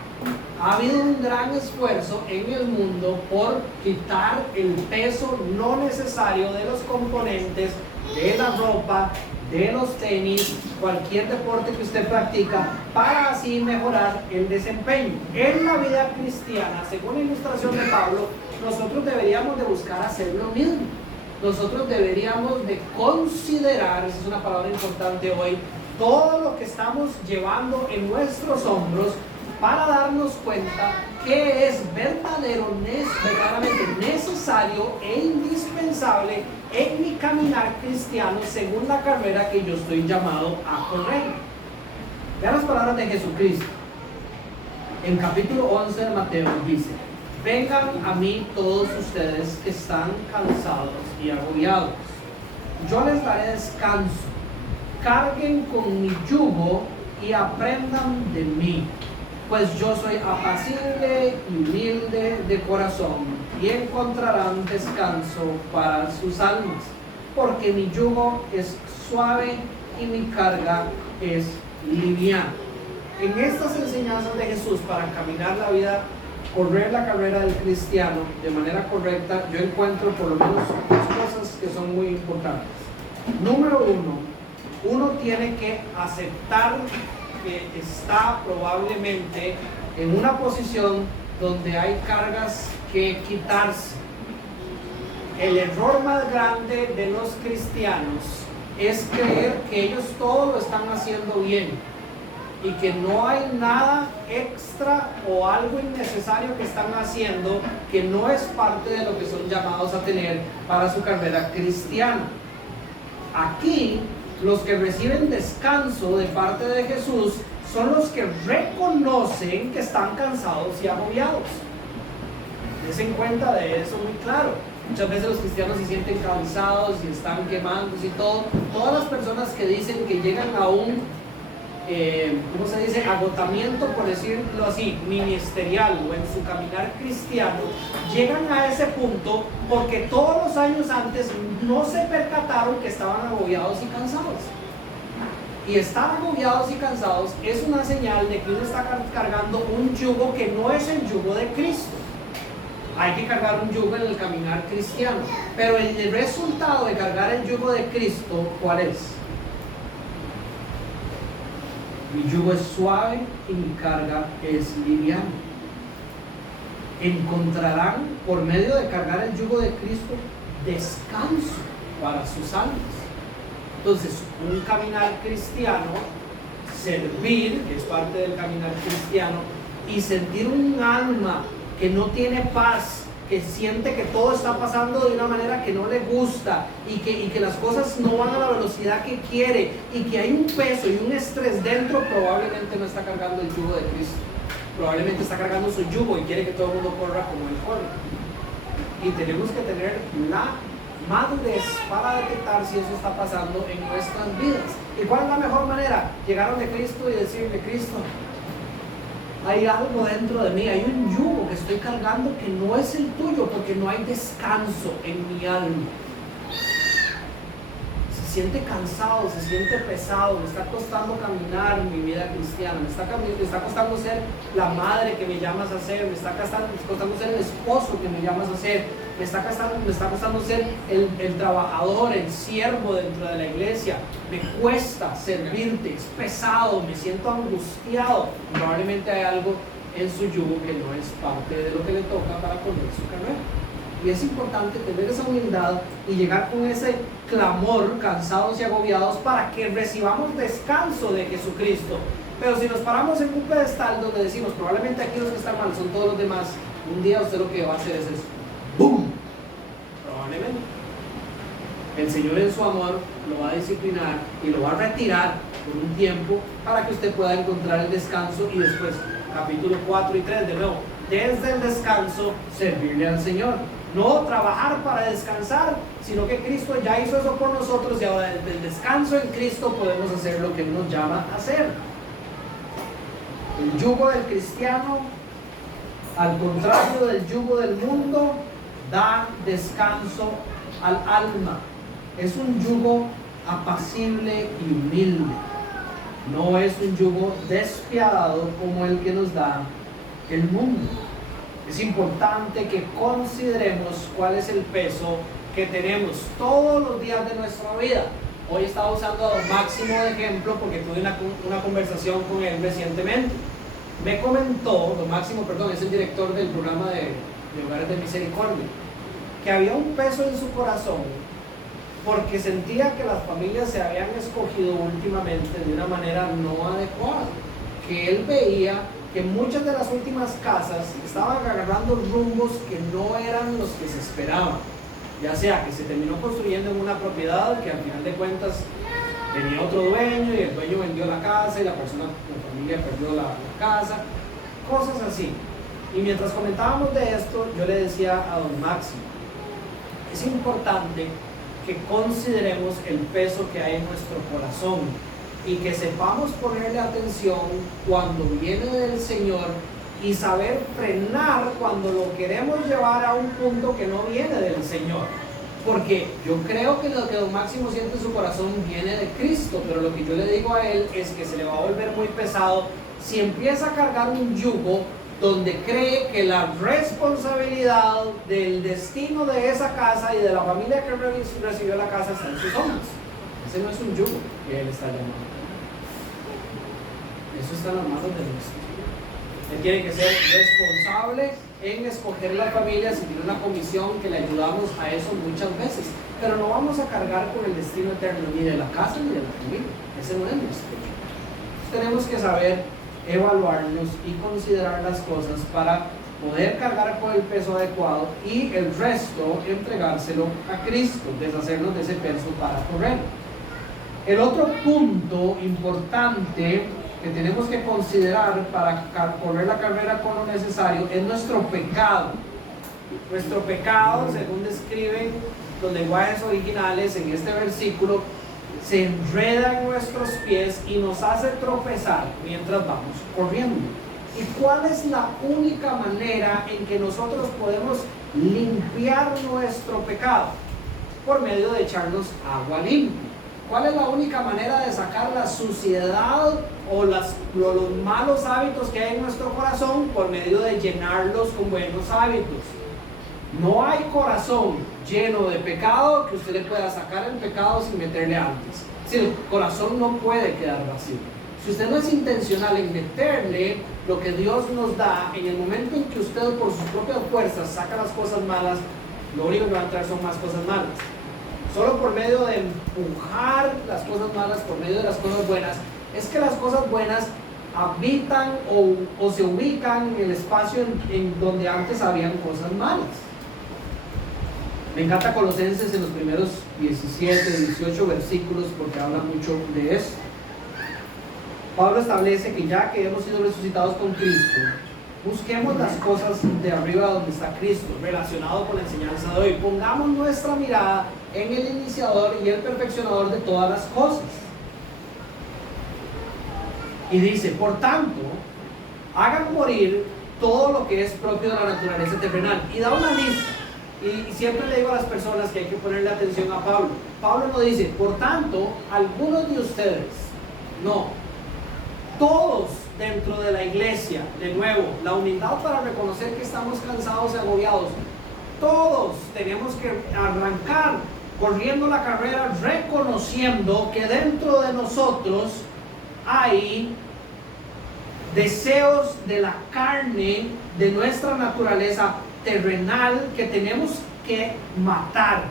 Ha habido un gran esfuerzo en el mundo por quitar el peso no necesario de los componentes, de la ropa, de los tenis, cualquier deporte que usted practica, para así mejorar el desempeño. En la vida cristiana, según la ilustración de Pablo, nosotros deberíamos de buscar hacer lo mismo. Nosotros deberíamos de considerar, esa es una palabra importante hoy, todo lo que estamos llevando en nuestros hombros para darnos cuenta que es verdaderamente necesario e indispensable en mi caminar cristiano según la carrera que yo estoy llamado a correr. Vean las palabras de Jesucristo. En capítulo 11 de Mateo dice: vengan a mí todos ustedes que están cansados y agobiados, yo les daré descanso. Carguen con mi yugo y aprendan de mí, pues yo soy apacible y humilde de corazón, y encontrarán descanso para sus almas, porque mi yugo es suave y mi carga es liviana. En estas enseñanzas de Jesús para caminar la vida, correr la carrera del cristiano de manera correcta, yo encuentro por lo menos dos cosas que son muy importantes. Número uno tiene que aceptar que está probablemente en una posición donde hay cargas que quitarse. El error más grande de los cristianos es creer que ellos todo lo están haciendo bien y que no hay nada extra o algo innecesario que están haciendo que no es parte de lo que son llamados a tener para su carrera cristiana. Aquí, los que reciben descanso de parte de Jesús son los que reconocen que están cansados y agobiados. Desen cuenta de eso muy claro. Muchas veces los cristianos se sienten cansados y están quemándose y todo. Todas las personas que dicen que llegan a un ¿cómo se dice? Agotamiento, por decirlo así, ministerial o en su caminar cristiano, llegan a ese punto porque todos los años antes no se percataron que estaban agobiados y cansados. Y estar agobiados y cansados es una señal de que uno está cargando un yugo que no es el yugo de Cristo. Hay que cargar un yugo en el caminar cristiano, pero el resultado de cargar el yugo de Cristo, ¿cuál es? Mi yugo es suave y mi carga es liviana. Encontrarán, por medio de cargar el yugo de Cristo, descanso para sus almas. Entonces, un caminar cristiano, servir, que es parte del caminar cristiano, y sentir un alma que no tiene paz, que siente que todo está pasando de una manera que no le gusta y que las cosas no van a la velocidad que quiere y que hay un peso y un estrés dentro, probablemente no está cargando el yugo de Cristo. Probablemente está cargando su yugo y quiere que todo el mundo corra como él corre. Y tenemos que tener la madurez para detectar si eso está pasando en nuestras vidas. ¿Y cuál es la mejor manera? Llegar donde Cristo y decirle: Cristo, hay algo dentro de mí, hay un yugo que estoy cargando que no es el tuyo, porque no hay descanso en mi alma. Se siente cansado, se siente pesado, me está costando caminar mi vida cristiana, me está costando ser la madre que me llamas a ser, me está costando ser el esposo que me llamas a ser, me está costando ser el trabajador, el siervo dentro de la iglesia, me cuesta servirte, es pesado, me siento angustiado. Probablemente hay algo en su yugo que no es parte de lo que le toca para poner su carrera. Y es importante tener esa humildad y llegar con ese clamor, cansados y agobiados, para que recibamos descanso de Jesucristo. Pero si nos paramos en un pedestal donde decimos: probablemente aquí los que están mal son todos los demás, un día usted lo que va a hacer es eso. ¡Bum! Probablemente. El Señor en su amor lo va a disciplinar y lo va a retirar por un tiempo para que usted pueda encontrar el descanso, y después, capítulo 4 y 3, de nuevo, desde el descanso, servirle al Señor. No trabajar para descansar, sino que Cristo ya hizo eso por nosotros, y ahora desde el descanso en Cristo podemos hacer lo que Él nos llama a hacer. El yugo del cristiano, al contrario del yugo del mundo, da descanso al alma. Es un yugo apacible y humilde. No es un yugo despiadado como el que nos da el mundo. Es importante que consideremos cuál es el peso que tenemos todos los días de nuestra vida. Hoy estaba usando a Don Máximo de ejemplo porque tuve una conversación con él recientemente. Me comentó, Don Máximo, perdón, es el director del programa de Hogares de Misericordia, que había un peso en su corazón porque sentía que las familias se habían escogido últimamente de una manera no adecuada, que él veía que muchas de las últimas casas estaban agarrando rumbos que no eran los que se esperaban, ya sea que se terminó construyendo en una propiedad que al final de cuentas tenía otro dueño y el dueño vendió la casa y la familia perdió la casa, cosas así. Y mientras comentábamos de esto, yo le decía a Don Máximo: es importante que consideremos el peso que hay en nuestro corazón y que sepamos ponerle atención cuando viene del Señor y saber frenar cuando lo queremos llevar a un punto que no viene del Señor. Porque yo creo que lo que Don Máximo siente en su corazón viene de Cristo, pero lo que yo le digo a él es que se le va a volver muy pesado si empieza a cargar un yugo donde cree que la responsabilidad del destino de esa casa y de la familia que recibió la casa está en sus hombros. Ese no es un yugo que él está llamando. Eso está en las manos de Dios. Él tiene que ser responsable en escoger la familia, si tiene una comisión que le ayudamos a eso muchas veces, pero no vamos a cargar con el destino eterno ni de la casa ni de la familia. Ese no es nuestro. Tenemos que saber evaluarnos y considerar las cosas para poder cargar con el peso adecuado y el resto entregárselo a Cristo, deshacernos de ese peso para correr. El otro punto importante que tenemos que considerar para correr la carrera con lo necesario es nuestro pecado. Nuestro pecado, según describen los lenguajes originales en este versículo, se enreda en nuestros pies y nos hace tropezar mientras vamos corriendo. ¿Y cuál es la única manera en que nosotros podemos limpiar nuestro pecado? Por medio de echarnos agua limpia. ¿Cuál es la única manera de sacar la suciedad o los malos hábitos que hay en nuestro corazón? Por medio de llenarlos con buenos hábitos. No hay corazón lleno de pecado que usted le pueda sacar el pecado sin meterle antes. Si el corazón no puede quedar vacío. Si usted no es intencional en meterle lo que Dios nos da, en el momento en que usted por sus propias fuerzas saca las cosas malas, lo único que va a entrar son más cosas malas. Solo por medio de empujar las cosas malas, por medio de las cosas buenas, es que las cosas buenas habitan o se ubican en el espacio en donde antes habían cosas malas. Me encanta Colosenses en los primeros 17, 18 versículos porque habla mucho de eso. Pablo establece que ya que hemos sido resucitados con Cristo, busquemos las cosas de arriba donde está Cristo, relacionado con la enseñanza de hoy. Pongamos nuestra mirada en el iniciador y el perfeccionador de todas las cosas. Y dice, por tanto, hagan morir todo lo que es propio de la naturaleza terrenal. Y da una lista. Y siempre le digo a las personas que hay que ponerle atención a Pablo. Pablo no dice, por tanto, algunos de ustedes. No. Todos dentro de la iglesia, de nuevo, la humildad para reconocer que estamos cansados y agobiados. Todos tenemos que arrancar corriendo la carrera, reconociendo que dentro de nosotros hay deseos de la carne, de nuestra naturaleza terrenal que tenemos que matar.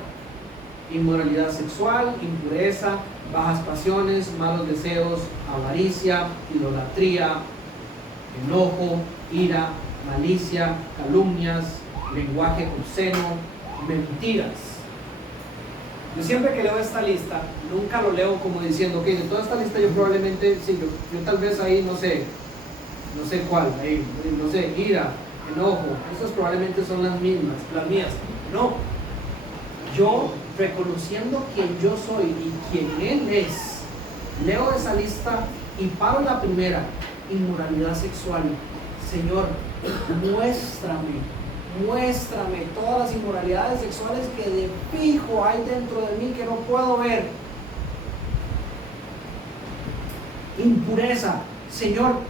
Inmoralidad sexual, impureza, bajas pasiones, malos deseos, avaricia, idolatría, enojo, ira, malicia, calumnias, lenguaje obsceno, mentiras. Yo siempre que leo esta lista, nunca lo leo como diciendo, ok, de toda esta lista yo probablemente, sí, yo tal vez ahí, no sé cuál, ahí, no sé, ira, enojo, esas probablemente son las mismas, las mías. No, yo reconociendo quién yo soy y quién Él es, leo esa lista y paro la primera, inmoralidad sexual. Señor, muéstrame todas las inmoralidades sexuales que de fijo hay dentro de mí que no puedo ver. Impureza, Señor,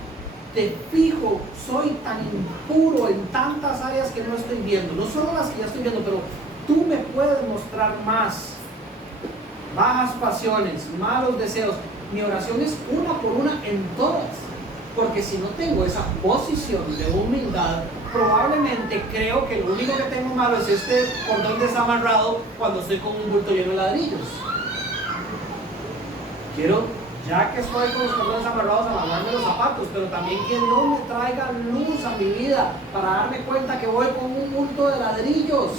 de fijo soy tan impuro en tantas áreas que no estoy viendo, no solo las que ya estoy viendo, pero tú me puedes mostrar más. Bajas pasiones, malos deseos. Mi oración es una por una en todas, porque si no tengo esa posición de humildad, probablemente creo que lo único que tengo malo es este cordón desamarrado cuando estoy con un bulto lleno de ladrillos. Quiero, ya que estoy con los cordones amarrados, amarrarme los zapatos, pero también que Dios me traiga luz a mi vida para darme cuenta que voy con un bulto de ladrillos,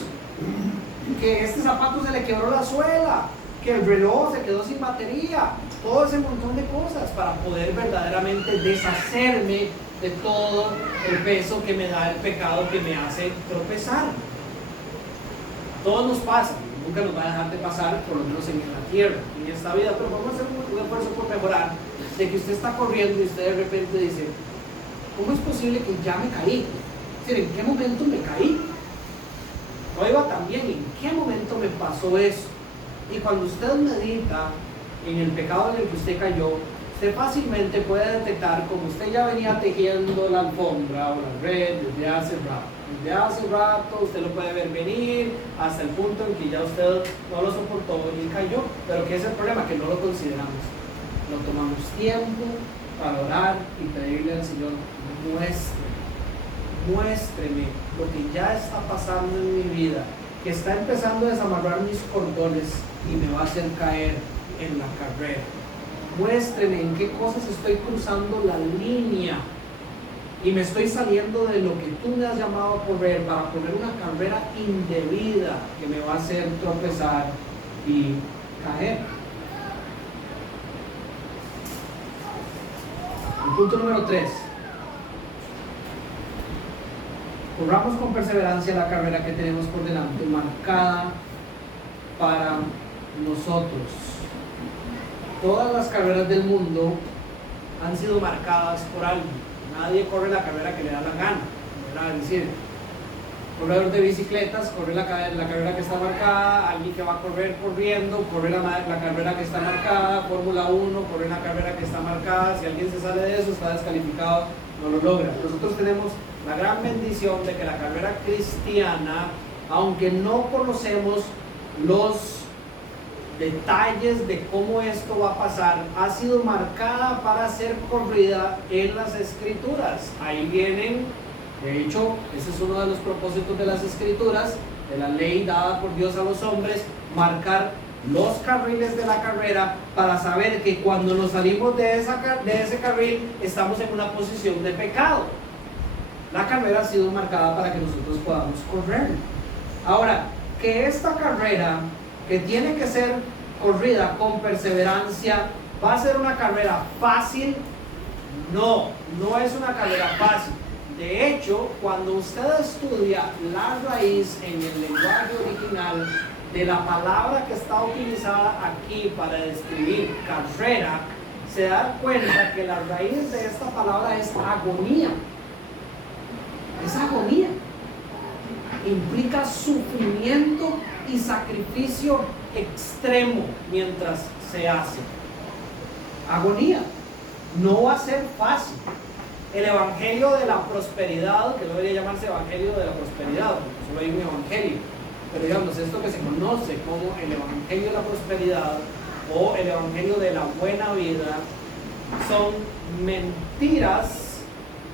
que este zapato se le quebró la suela, que el reloj se quedó sin batería, todo ese montón de cosas para poder verdaderamente deshacerme de todo el peso que me da el pecado que me hace tropezar. A todos nos pasa, nunca nos va a dejar de pasar, por lo menos en la tierra, en esta vida, pero vamos a hacer un esfuerzo por mejorar, de que usted está corriendo y usted de repente dice, ¿cómo es posible que ya me caí? Es decir, ¿en qué momento me caí? Oiga también, ¿en qué momento me pasó eso? Y cuando usted medita en el pecado en el que usted cayó, usted fácilmente puede detectar como usted ya venía tejiendo la alfombra o la red desde hace rato. Desde hace rato usted lo puede ver venir hasta el punto en que ya usted no lo soportó y cayó. Pero ¿qué es el problema? Que no lo consideramos. No tomamos tiempo para orar y pedirle al Señor, muéstreme lo que ya está pasando en mi vida, que está empezando a desamarrar mis cordones y me va a hacer caer en la carrera. Muéstreme en qué cosas estoy cruzando la línea y me estoy saliendo de lo que tú me has llamado a correr para correr una carrera indebida que me va a hacer tropezar y caer. El punto número 3. Corramos con perseverancia la carrera que tenemos por delante, marcada para nosotros. Todas las carreras del mundo han sido marcadas por algo. Nadie corre la carrera que le da la gana, ¿verdad? Es decir, corredor de bicicletas corre la carrera que está marcada, alguien que va a correr corriendo corre la carrera que está marcada, Fórmula 1 corre la carrera que está marcada. Si alguien se sale de eso, está descalificado, no lo logra. Nosotros tenemos la gran bendición de que la carrera cristiana, aunque no conocemos los detalles de cómo esto va a pasar, ha sido marcada para ser corrida en las Escrituras. Ahí vienen, de hecho, ese es uno de los propósitos de las Escrituras, de la ley dada por Dios a los hombres, marcar los carriles de la carrera para saber que cuando nos salimos de ese carril estamos en una posición de pecado. La carrera ha sido marcada para que nosotros podamos correr. Ahora, que esta carrera, que tiene que ser corrida con perseverancia, ¿va a ser una carrera fácil? No, no es una carrera fácil. De hecho, cuando usted estudia la raíz en el lenguaje original de la palabra que está utilizada aquí para describir carrera, se da cuenta que la raíz de esta palabra es agonía. Es agonía. Implica sufrimiento y sacrificio extremo mientras se hace. Agonía. No va a ser fácil. El evangelio de la prosperidad, que no debería llamarse evangelio de la prosperidad, porque solo hay un evangelio, pero digamos, esto que se conoce como el evangelio de la prosperidad o el evangelio de la buena vida, son mentiras,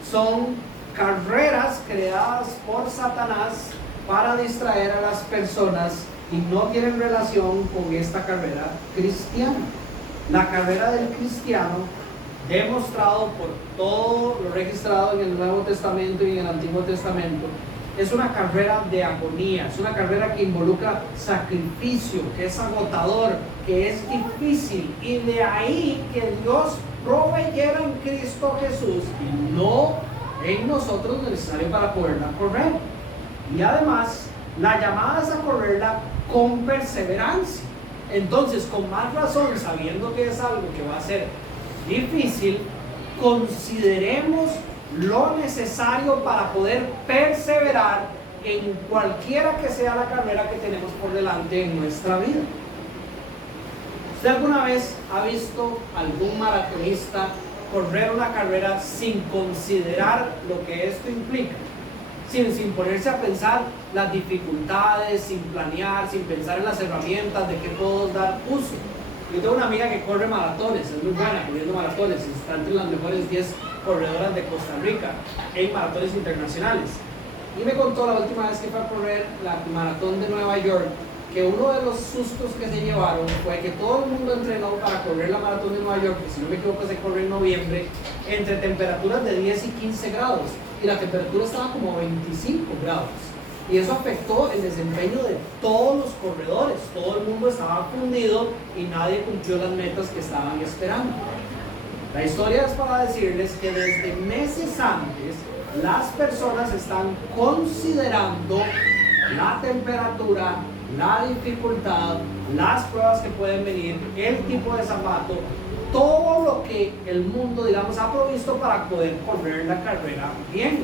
son carreras creadas por Satanás para distraer a las personas y no tienen relación con esta carrera cristiana. La carrera del cristiano, demostrado por todo lo registrado en el Nuevo Testamento y en el Antiguo Testamento, es una carrera de agonía, es una carrera que involucra sacrificio, que es agotador, que es difícil, y de ahí que Dios proveyera en Cristo Jesús y no en nosotros lo necesario para poderla correr. Y además, la llamada es a correrla con perseverancia. Entonces, con más razón, sabiendo que es algo que va a ser difícil, consideremos lo necesario para poder perseverar en cualquiera que sea la carrera que tenemos por delante en nuestra vida. ¿Usted alguna vez ha visto algún maratonista correr una carrera sin considerar lo que esto implica? Sin ponerse a pensar las dificultades, sin planear, sin pensar en las herramientas de qué puedo dar uso. Yo tengo una amiga que corre maratones, es muy buena corriendo maratones, está entre las mejores 10 corredoras de Costa Rica en maratones internacionales. Y me contó la última vez que fue a correr la maratón de Nueva York, que uno de los sustos que se llevaron fue que todo el mundo entrenó para correr la maratón de Nueva York, que si no me equivoco se corre en noviembre, entre temperaturas de 10 y 15 grados, y la temperatura estaba como 25 grados. Y eso afectó el desempeño de todos los corredores. Todo el mundo estaba fundido y nadie cumplió las metas que estaban esperando. La historia es para decirles que desde meses antes las personas están considerando la temperatura, la dificultad, las pruebas que pueden venir, el tipo de zapato, todo lo que el mundo, digamos, ha provisto para poder correr la carrera bien.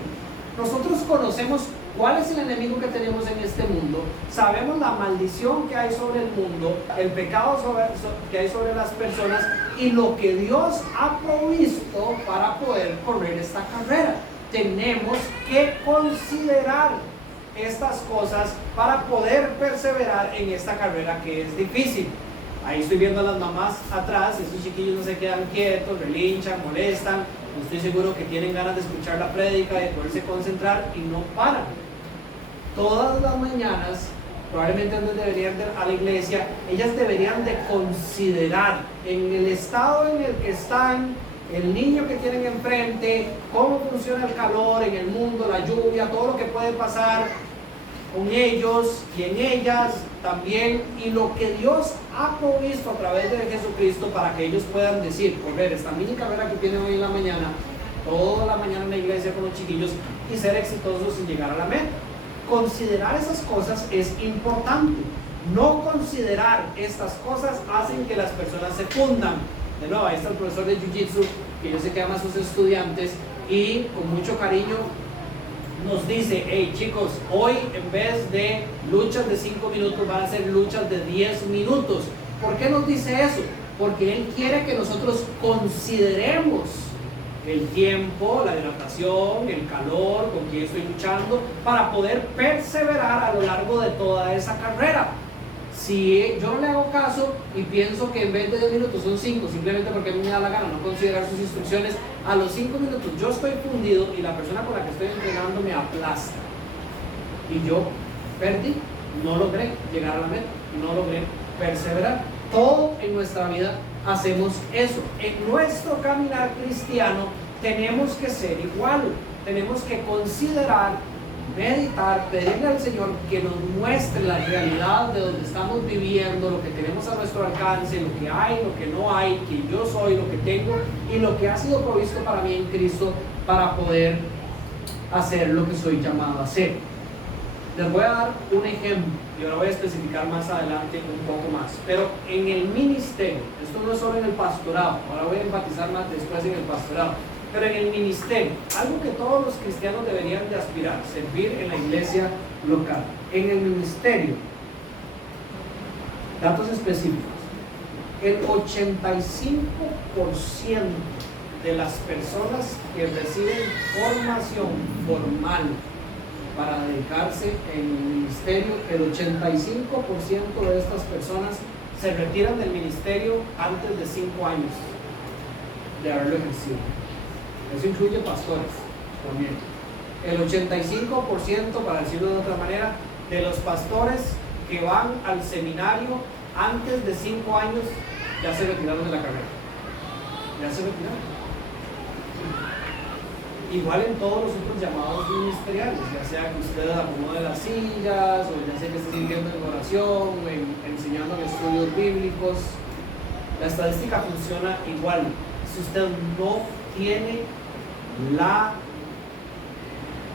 Nosotros conocemos cuál es el enemigo que tenemos en este mundo, sabemos la maldición que hay sobre el mundo, el pecado que hay sobre las personas y lo que Dios ha provisto para poder correr esta carrera. Tenemos que considerar estas cosas para poder perseverar en esta carrera que es difícil. Ahí estoy viendo a las mamás atrás, esos chiquillos no se quedan quietos, relinchan, molestan. Estoy seguro que tienen ganas de escuchar la prédica, de poderse concentrar y no paran. Todas las mañanas, probablemente antes de venir a la iglesia, ellas deberían de considerar en el estado en el que están, el niño que tienen enfrente, cómo funciona el calor en el mundo, la lluvia, todo lo que puede pasar con ellos y en ellas también, y lo que Dios ha provisto a través de Jesucristo para que ellos puedan decir, correr esta mini carrera que tienen hoy en la mañana, toda la mañana en la iglesia con los chiquillos y ser exitosos sin llegar a la meta. Considerar esas cosas es importante. No considerar estas cosas hacen que las personas se fundan. De nuevo, ahí está el profesor de Jiu-Jitsu, que yo sé que ama a sus estudiantes y con mucho cariño nos dice, hey chicos, hoy en vez de luchas de 5 minutos van a ser luchas de 10 minutos. ¿Por qué nos dice eso? Porque él quiere que nosotros consideremos el tiempo, la hidratación, el calor, con quién estoy luchando, para poder perseverar a lo largo de toda esa carrera. Si yo no le hago caso y pienso que en vez de 10 minutos son 5, simplemente porque a mí me da la gana no considerar sus instrucciones, a los 5 minutos yo estoy fundido y la persona con la que estoy entrenando me aplasta. Y yo perdí, no logré llegar a la meta, no logré perseverar. Todo en nuestra vida hacemos eso. En nuestro caminar cristiano tenemos que ser igual. Tenemos que considerar, meditar, pedirle al Señor que nos muestre la realidad de donde estamos viviendo, lo que tenemos a nuestro alcance, lo que hay, lo que no hay, quién yo soy, lo que tengo y lo que ha sido provisto para mí en Cristo para poder hacer lo que soy llamado a hacer. Les voy a dar un ejemplo y ahora voy a especificar más adelante un poco más. Pero en el ministerio, esto no es solo en el pastorado, ahora voy a enfatizar más después en el pastorado. Pero en el ministerio, algo que todos los cristianos deberían de aspirar, servir en la iglesia local. En el ministerio, datos específicos, el 85% de las personas que reciben formación formal para dedicarse en el ministerio, el 85% de estas personas se retiran del ministerio antes de 5 años de haberlo ejercido. Eso incluye pastores también. El 85%, para decirlo de otra manera, de los pastores que van al seminario antes de 5 años ya se retiraron de la carrera. Ya se retiraron. Igual en todos los otros llamados ministeriales, ya sea que usted acomode las sillas, o ya sea que esté sirviendo en oración, enseñando en estudios bíblicos. La estadística funciona igual. Si usted no tiene la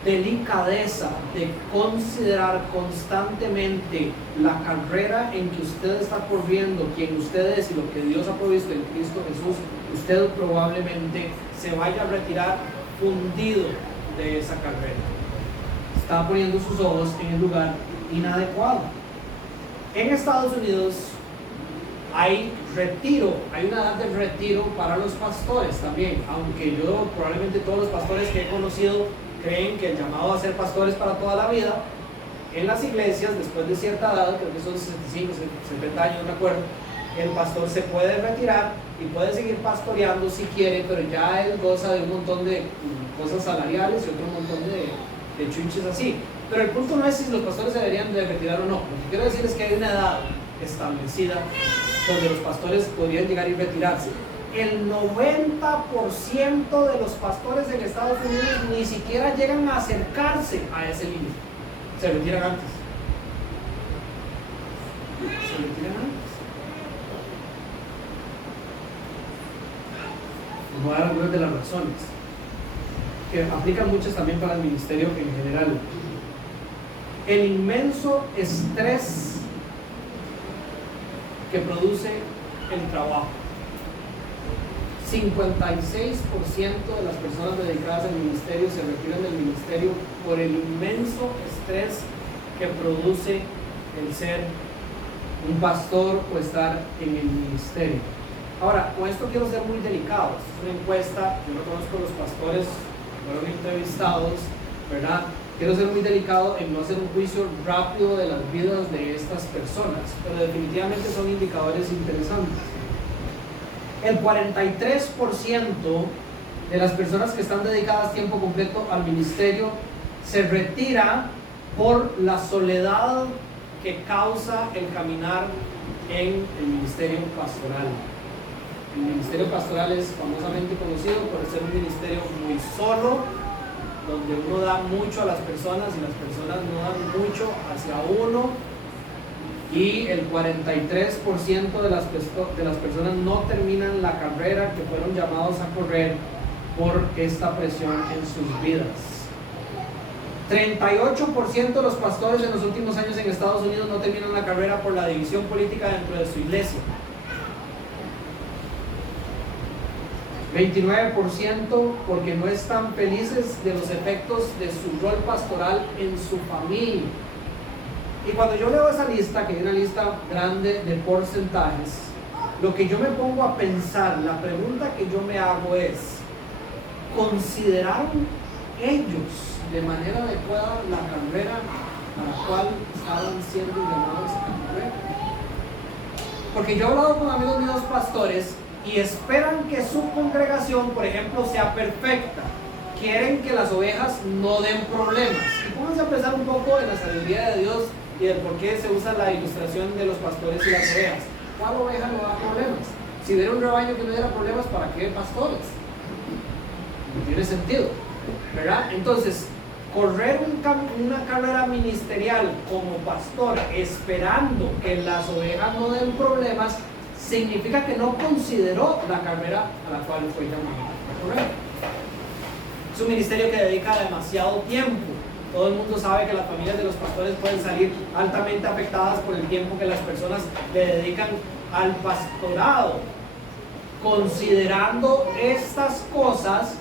delicadeza de considerar constantemente la carrera en que usted está corriendo, quién usted es y lo que Dios ha provisto en Cristo Jesús, usted probablemente se vaya a retirar fundido de esa carrera. Está poniendo sus ojos en el lugar inadecuado. En Estados Unidos hay retiro, hay una edad de retiro para los pastores también, aunque yo probablemente todos los pastores que he conocido creen que el llamado a ser pastores para toda la vida. En las iglesias, después de cierta edad, creo que son 65, 70 años, no me acuerdo, el pastor se puede retirar y puede seguir pastoreando si quiere, pero ya él goza de un montón de cosas salariales y otro montón de chunches así. Pero el punto no es si los pastores se deberían de retirar o no. Lo que quiero decir es que hay una edad establecida donde los pastores podrían llegar y retirarse. El 90% de los pastores en Estados Unidos ni siquiera llegan a acercarse a ese límite. Se retiran antes. Se retiran antes. Les voy a dar algunas de las razones, que aplican muchas también para el ministerio en general. El inmenso estrés que produce el trabajo. 56% de las personas dedicadas al ministerio se retiran del ministerio por el inmenso estrés que produce el ser un pastor o estar en el ministerio. Ahora, con esto quiero ser muy delicado. Esto es una encuesta, yo no conozco a los pastores, fueron entrevistados, ¿verdad? Quiero ser muy delicado en no hacer un juicio rápido de las vidas de estas personas, pero definitivamente son indicadores interesantes. El 43% de las personas que están dedicadas tiempo completo al ministerio se retira por la soledad que causa el caminar en el ministerio pastoral. El ministerio pastoral es famosamente conocido por ser un ministerio muy solo, donde uno da mucho a las personas y las personas no dan mucho hacia uno, y el 43% de las personas no terminan la carrera que fueron llamados a correr por esta presión en sus vidas. 38% de los pastores en los últimos años en Estados Unidos no terminan la carrera por la división política dentro de su iglesia. 29% porque no están felices de los efectos de su rol pastoral en su familia. Y cuando yo leo esa lista, que es una lista grande de porcentajes, lo que yo me pongo a pensar, la pregunta que yo me hago es: ¿consideraron ellos de manera adecuada la carrera a la cual estaban siendo llamados a correr? Porque yo he hablado con amigos míos pastores y esperan que su congregación, por ejemplo, sea perfecta. Quieren que las ovejas no den problemas. Y pónganse a pensar un poco en la sabiduría de Dios y del por qué se usa la ilustración de los pastores y las ovejas. ¿Cuál oveja no da problemas? Si hubiera un rebaño que no diera problemas, ¿para qué pastores? No tiene sentido, ¿verdad? Entonces, correr una carrera ministerial como pastor esperando que las ovejas no den problemas significa que no consideró la carrera a la cual fue llamado a correr. Es un ministerio que dedica demasiado tiempo. Todo el mundo sabe que las familias de los pastores pueden salir altamente afectadas por el tiempo que las personas le dedican al pastorado. Considerando estas cosas,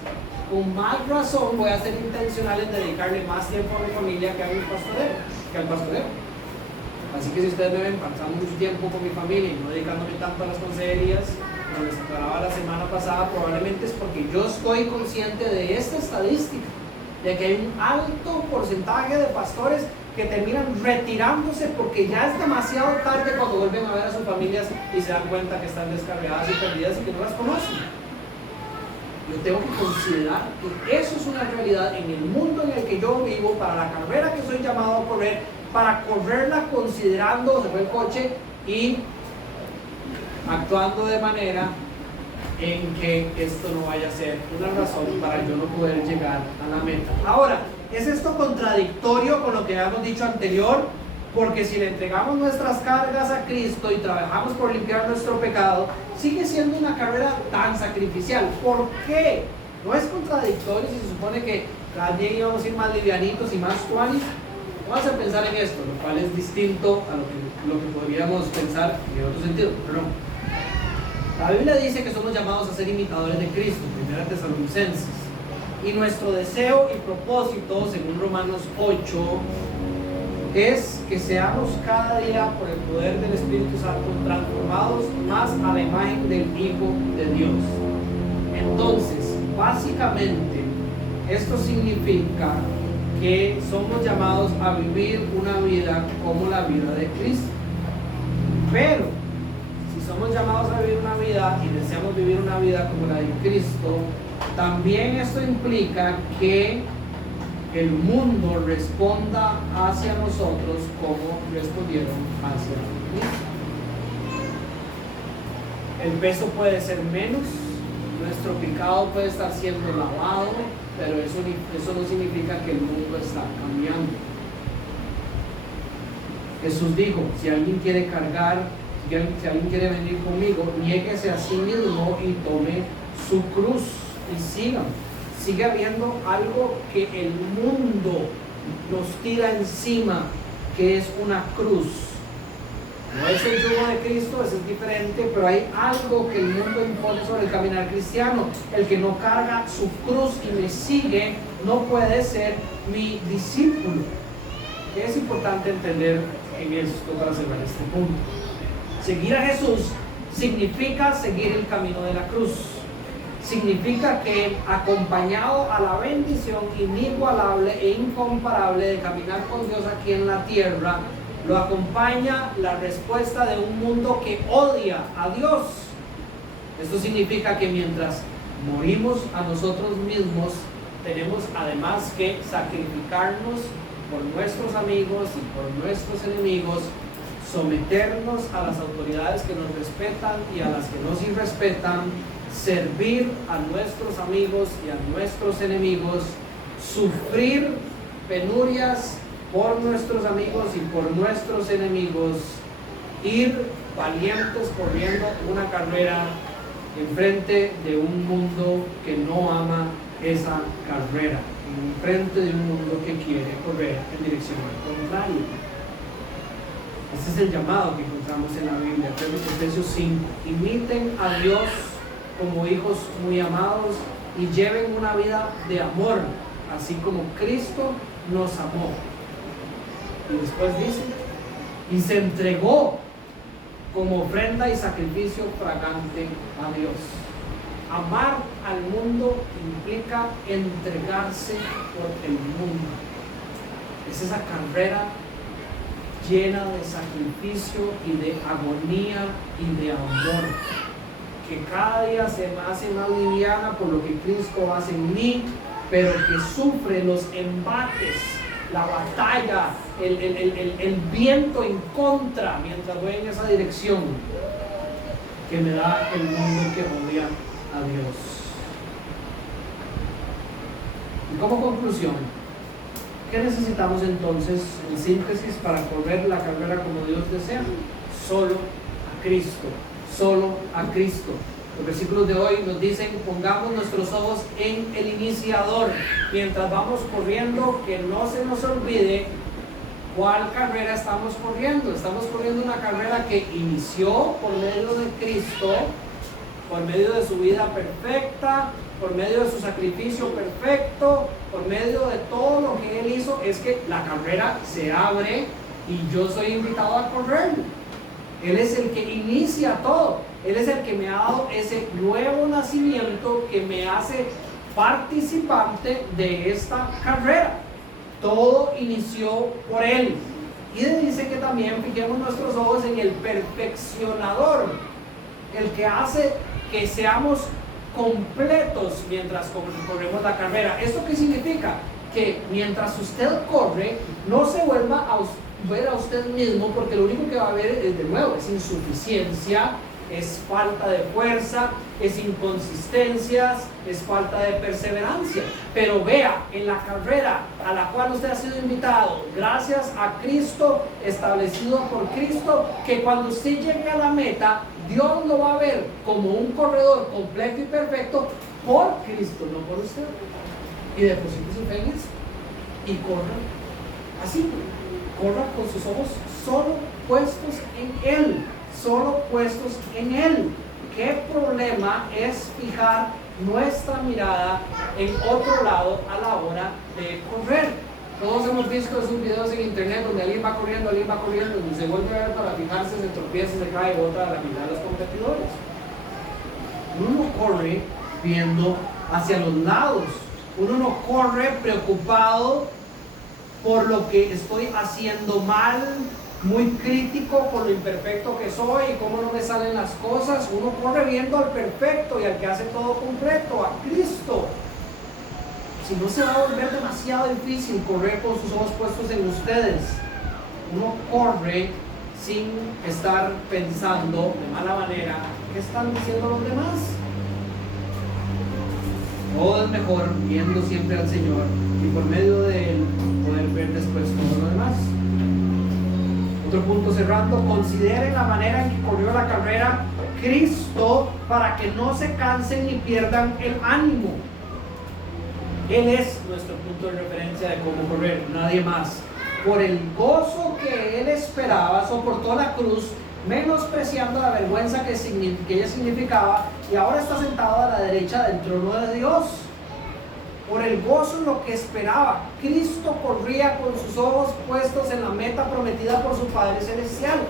con más razón voy a ser intencional en dedicarle más tiempo a mi familia que al pastoreo. Así que si ustedes me ven pasando mucho tiempo con mi familia y no dedicándome tanto a las consejerías, como les aclaraba la semana pasada, probablemente es porque yo estoy consciente de esta estadística, de que hay un alto porcentaje de pastores que terminan retirándose porque ya es demasiado tarde cuando vuelven a ver a sus familias y se dan cuenta que están descarriadas y perdidas y que no las conocen. Yo tengo que considerar que eso es una realidad en el mundo en el que yo vivo, para la carrera que soy llamado a correr, para correrla considerando, se fue el coche, y actuando de manera en que esto no vaya a ser una razón para yo no poder llegar a la meta. Ahora, ¿es esto contradictorio con lo que habíamos dicho anterior? Porque si le entregamos nuestras cargas a Cristo y trabajamos por limpiar nuestro pecado, sigue siendo una carrera tan sacrificial. ¿Por qué? No es contradictorio si se supone que cada día íbamos a ir más livianitos y más tuanis. Vamos a pensar en esto, lo cual es distinto a lo que podríamos pensar en otro sentido, pero no. La Biblia dice que somos llamados a ser imitadores de Cristo, 1 Tesalonicenses. Y nuestro deseo y propósito, según Romanos 8, es que seamos cada día, por el poder del Espíritu Santo, transformados más a la imagen del Hijo de Dios. Entonces, básicamente, esto significa que somos llamados a vivir una vida como la vida de Cristo. Pero, si somos llamados a vivir una vida y deseamos vivir una vida como la de Cristo, también esto implica que el mundo responda hacia nosotros como respondieron hacia Cristo. El peso puede ser menos, nuestro pecado puede estar siendo lavado, pero eso no significa que el mundo está cambiando. Jesús dijo, si alguien quiere cargar, si alguien quiere venir conmigo, niéguese a sí mismo y tome su cruz y sígame. Sigue habiendo algo que el mundo nos tira encima, que es una cruz. No es el yugo de Cristo, eso es diferente, pero hay algo que el mundo impone sobre el caminar cristiano. El que no carga su cruz y me sigue no puede ser mi discípulo. Es importante entender en esto para cerrar este punto. Seguir a Jesús significa seguir el camino de la cruz. Significa que, acompañado a la bendición inigualable e incomparable de caminar con Dios aquí en la tierra, lo acompaña la respuesta de un mundo que odia a Dios. Esto significa que mientras morimos a nosotros mismos, tenemos además que sacrificarnos por nuestros amigos y por nuestros enemigos, someternos a las autoridades que nos respetan y a las que nos irrespetan, servir a nuestros amigos y a nuestros enemigos, sufrir penurias por nuestros amigos y por nuestros enemigos, ir valientes corriendo una carrera en frente de un mundo que no ama esa carrera, en frente de un mundo que quiere correr en dirección al contrario. Este es el llamado que encontramos en la Biblia, Efesios 5. Imiten a Dios como hijos muy amados y lleven una vida de amor, así como Cristo nos amó. Y después dice, y se entregó como ofrenda y sacrificio fragante a Dios. Amar al mundo implica entregarse por el mundo. Es esa carrera llena de sacrificio y de agonía y de amor, que cada día se me hace más liviana por lo que Cristo hace en mí, pero que sufre los embates la batalla, el viento en contra mientras voy en esa dirección que me da el mundo que odia a Dios. Y como conclusión, ¿qué necesitamos entonces en síntesis para correr la carrera como Dios desea? Solo a Cristo, solo a Cristo. Los versículos de hoy nos dicen: pongamos nuestros ojos en el iniciador. Mientras vamos corriendo, que no se nos olvide cuál carrera estamos corriendo. Estamos corriendo una carrera que inició por medio de Cristo, por medio de su vida perfecta, por medio de su sacrificio perfecto, por medio de todo lo que Él hizo. Es que la carrera se abre y yo soy invitado a correr. Él es el que inicia todo. Él es el que me ha dado ese nuevo nacimiento que me hace participante de esta carrera. Todo inició por Él. Y dice que también fijemos nuestros ojos en el perfeccionador, el que hace que seamos completos mientras corremos la carrera. ¿Esto qué significa? Que mientras usted corre, no se vuelva a ver a usted mismo, porque lo único que va a ver es, de nuevo, es insuficiencia, es falta de fuerza, es inconsistencias, es falta de perseverancia. Pero vea, en la carrera a la cual usted ha sido invitado, gracias a Cristo, establecido por Cristo, que cuando usted llegue a la meta, Dios lo va a ver como un corredor completo y perfecto por Cristo, no por usted. Y deposite su fe en eso y corra así, corra con sus ojos solo puestos en Él, solo puestos en Él. ¿Qué problema es fijar nuestra mirada en otro lado a la hora de correr? Todos hemos visto esos videos en internet donde alguien va corriendo, y se vuelve a ver para fijarse, se tropieza, se cae y bota a la mitad de los competidores. Uno no corre viendo hacia los lados, uno no corre preocupado por lo que estoy haciendo mal, muy crítico con lo imperfecto que soy y cómo no me salen las cosas. Uno corre viendo al perfecto y al que hace todo completo, a Cristo. Si no, se va a volver demasiado difícil correr con sus ojos puestos en ustedes. Uno corre sin estar pensando de mala manera qué están diciendo los demás. Todo es mejor viendo siempre al Señor y por medio de Él poder ver después todo lo demás. Otro punto cerrando: consideren la manera en que corrió la carrera Cristo para que no se cansen ni pierdan el ánimo. Él es nuestro punto de referencia de cómo correr, nadie más. Por el gozo que Él esperaba, soportó la cruz, menospreciando la vergüenza que ella significaba, y ahora está sentado a la derecha del trono de Dios. Por el gozo en lo que esperaba, Cristo corría con sus ojos puestos en la meta prometida por su Padre Celestial.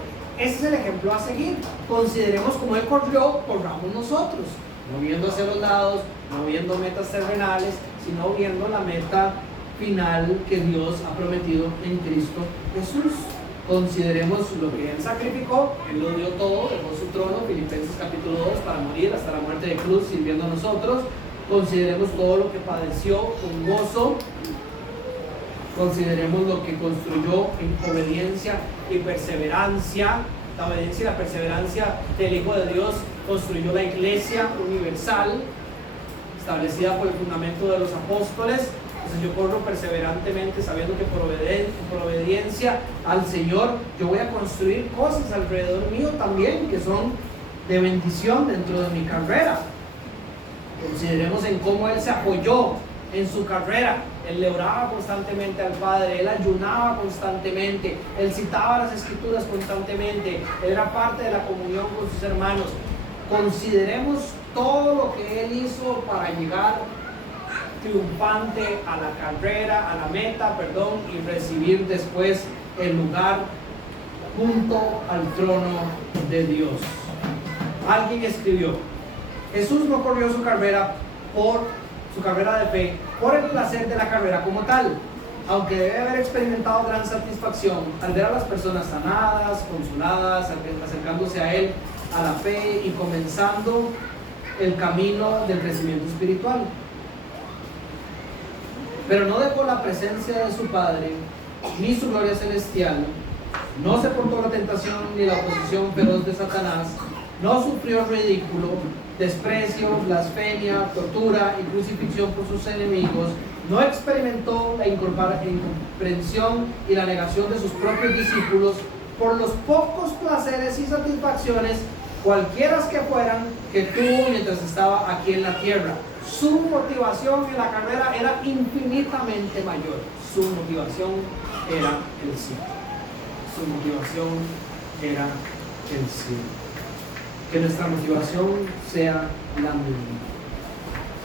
Ese es el ejemplo a seguir. Consideremos cómo Él corrió, corramos nosotros, no viendo hacia los lados, no viendo metas terrenales, sino viendo la meta final que Dios ha prometido en Cristo Jesús. Consideremos lo que Él sacrificó. Él lo dio todo, dejó su trono, Filipenses capítulo 2, para morir hasta la muerte de cruz sirviendo a nosotros. Consideremos todo lo que padeció con gozo. Consideremos lo que construyó en obediencia y perseverancia. La obediencia y la perseverancia del Hijo de Dios construyó la iglesia universal, establecida por el fundamento de los apóstoles. Entonces yo corro perseverantemente sabiendo que por obediencia al Señor yo voy a construir cosas alrededor mío también que son de bendición dentro de mi carrera. Consideremos en cómo Él se apoyó en su carrera. Él le oraba constantemente al Padre, Él ayunaba constantemente, Él citaba las Escrituras constantemente, Él era parte de la comunión con sus hermanos. Consideremos todo lo que Él hizo para llegar triunfante a la carrera, a la meta, y recibir después el lugar junto al trono de Dios. Alguien escribió: Jesús no corrió su carrera de fe por el placer de la carrera como tal, aunque debe haber experimentado gran satisfacción al ver a las personas sanadas, consoladas, acercándose a Él, a la fe y comenzando el camino del crecimiento espiritual. pero no dejó la presencia de su Padre, ni su gloria celestial, no soportó la tentación ni la oposición feroz de Satanás, no sufrió ridículo, desprecio, blasfemia, tortura y crucifixión por sus enemigos, no experimentó la incomprensión y la negación de sus propios discípulos por los pocos placeres y satisfacciones, cualquiera que fueran, que tuvo mientras estaba aquí en la tierra. Su motivación en la carrera era infinitamente mayor. Su motivación era el cielo. Su motivación era el cielo. Que nuestra motivación sea la misma.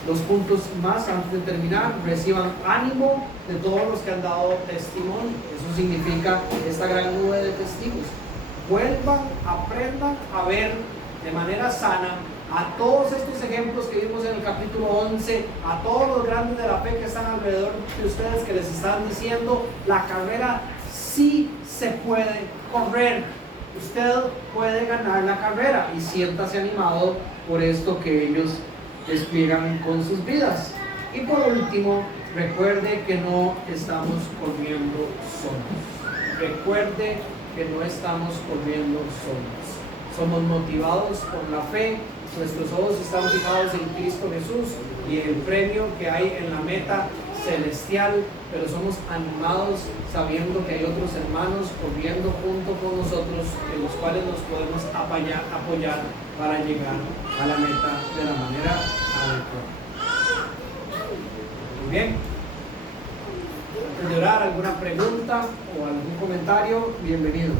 Dos puntos más antes de terminar: reciban ánimo de todos los que han dado testimonio. Eso significa esta gran nube de testigos. Vuelvan, aprendan a ver de manera sana a todos estos ejemplos que vimos en el capítulo 11, a todos los grandes de la fe que están alrededor de ustedes, que les están diciendo: la carrera sí se puede correr, usted puede ganar la carrera, y siéntase animado por esto que ellos despliegan con sus vidas. Y por último, recuerde que no estamos corriendo solos. Recuerde que no estamos corriendo solos. Somos motivados por la fe, nuestros ojos están fijados en Cristo Jesús y en el premio que hay en la meta celestial, pero somos animados sabiendo que hay otros hermanos corriendo junto con nosotros, en los cuales nos podemos apoyar para llegar a la meta de la manera adecuada. Muy bien. Antes de orar, ¿alguna pregunta o algún comentario? Bienvenidos.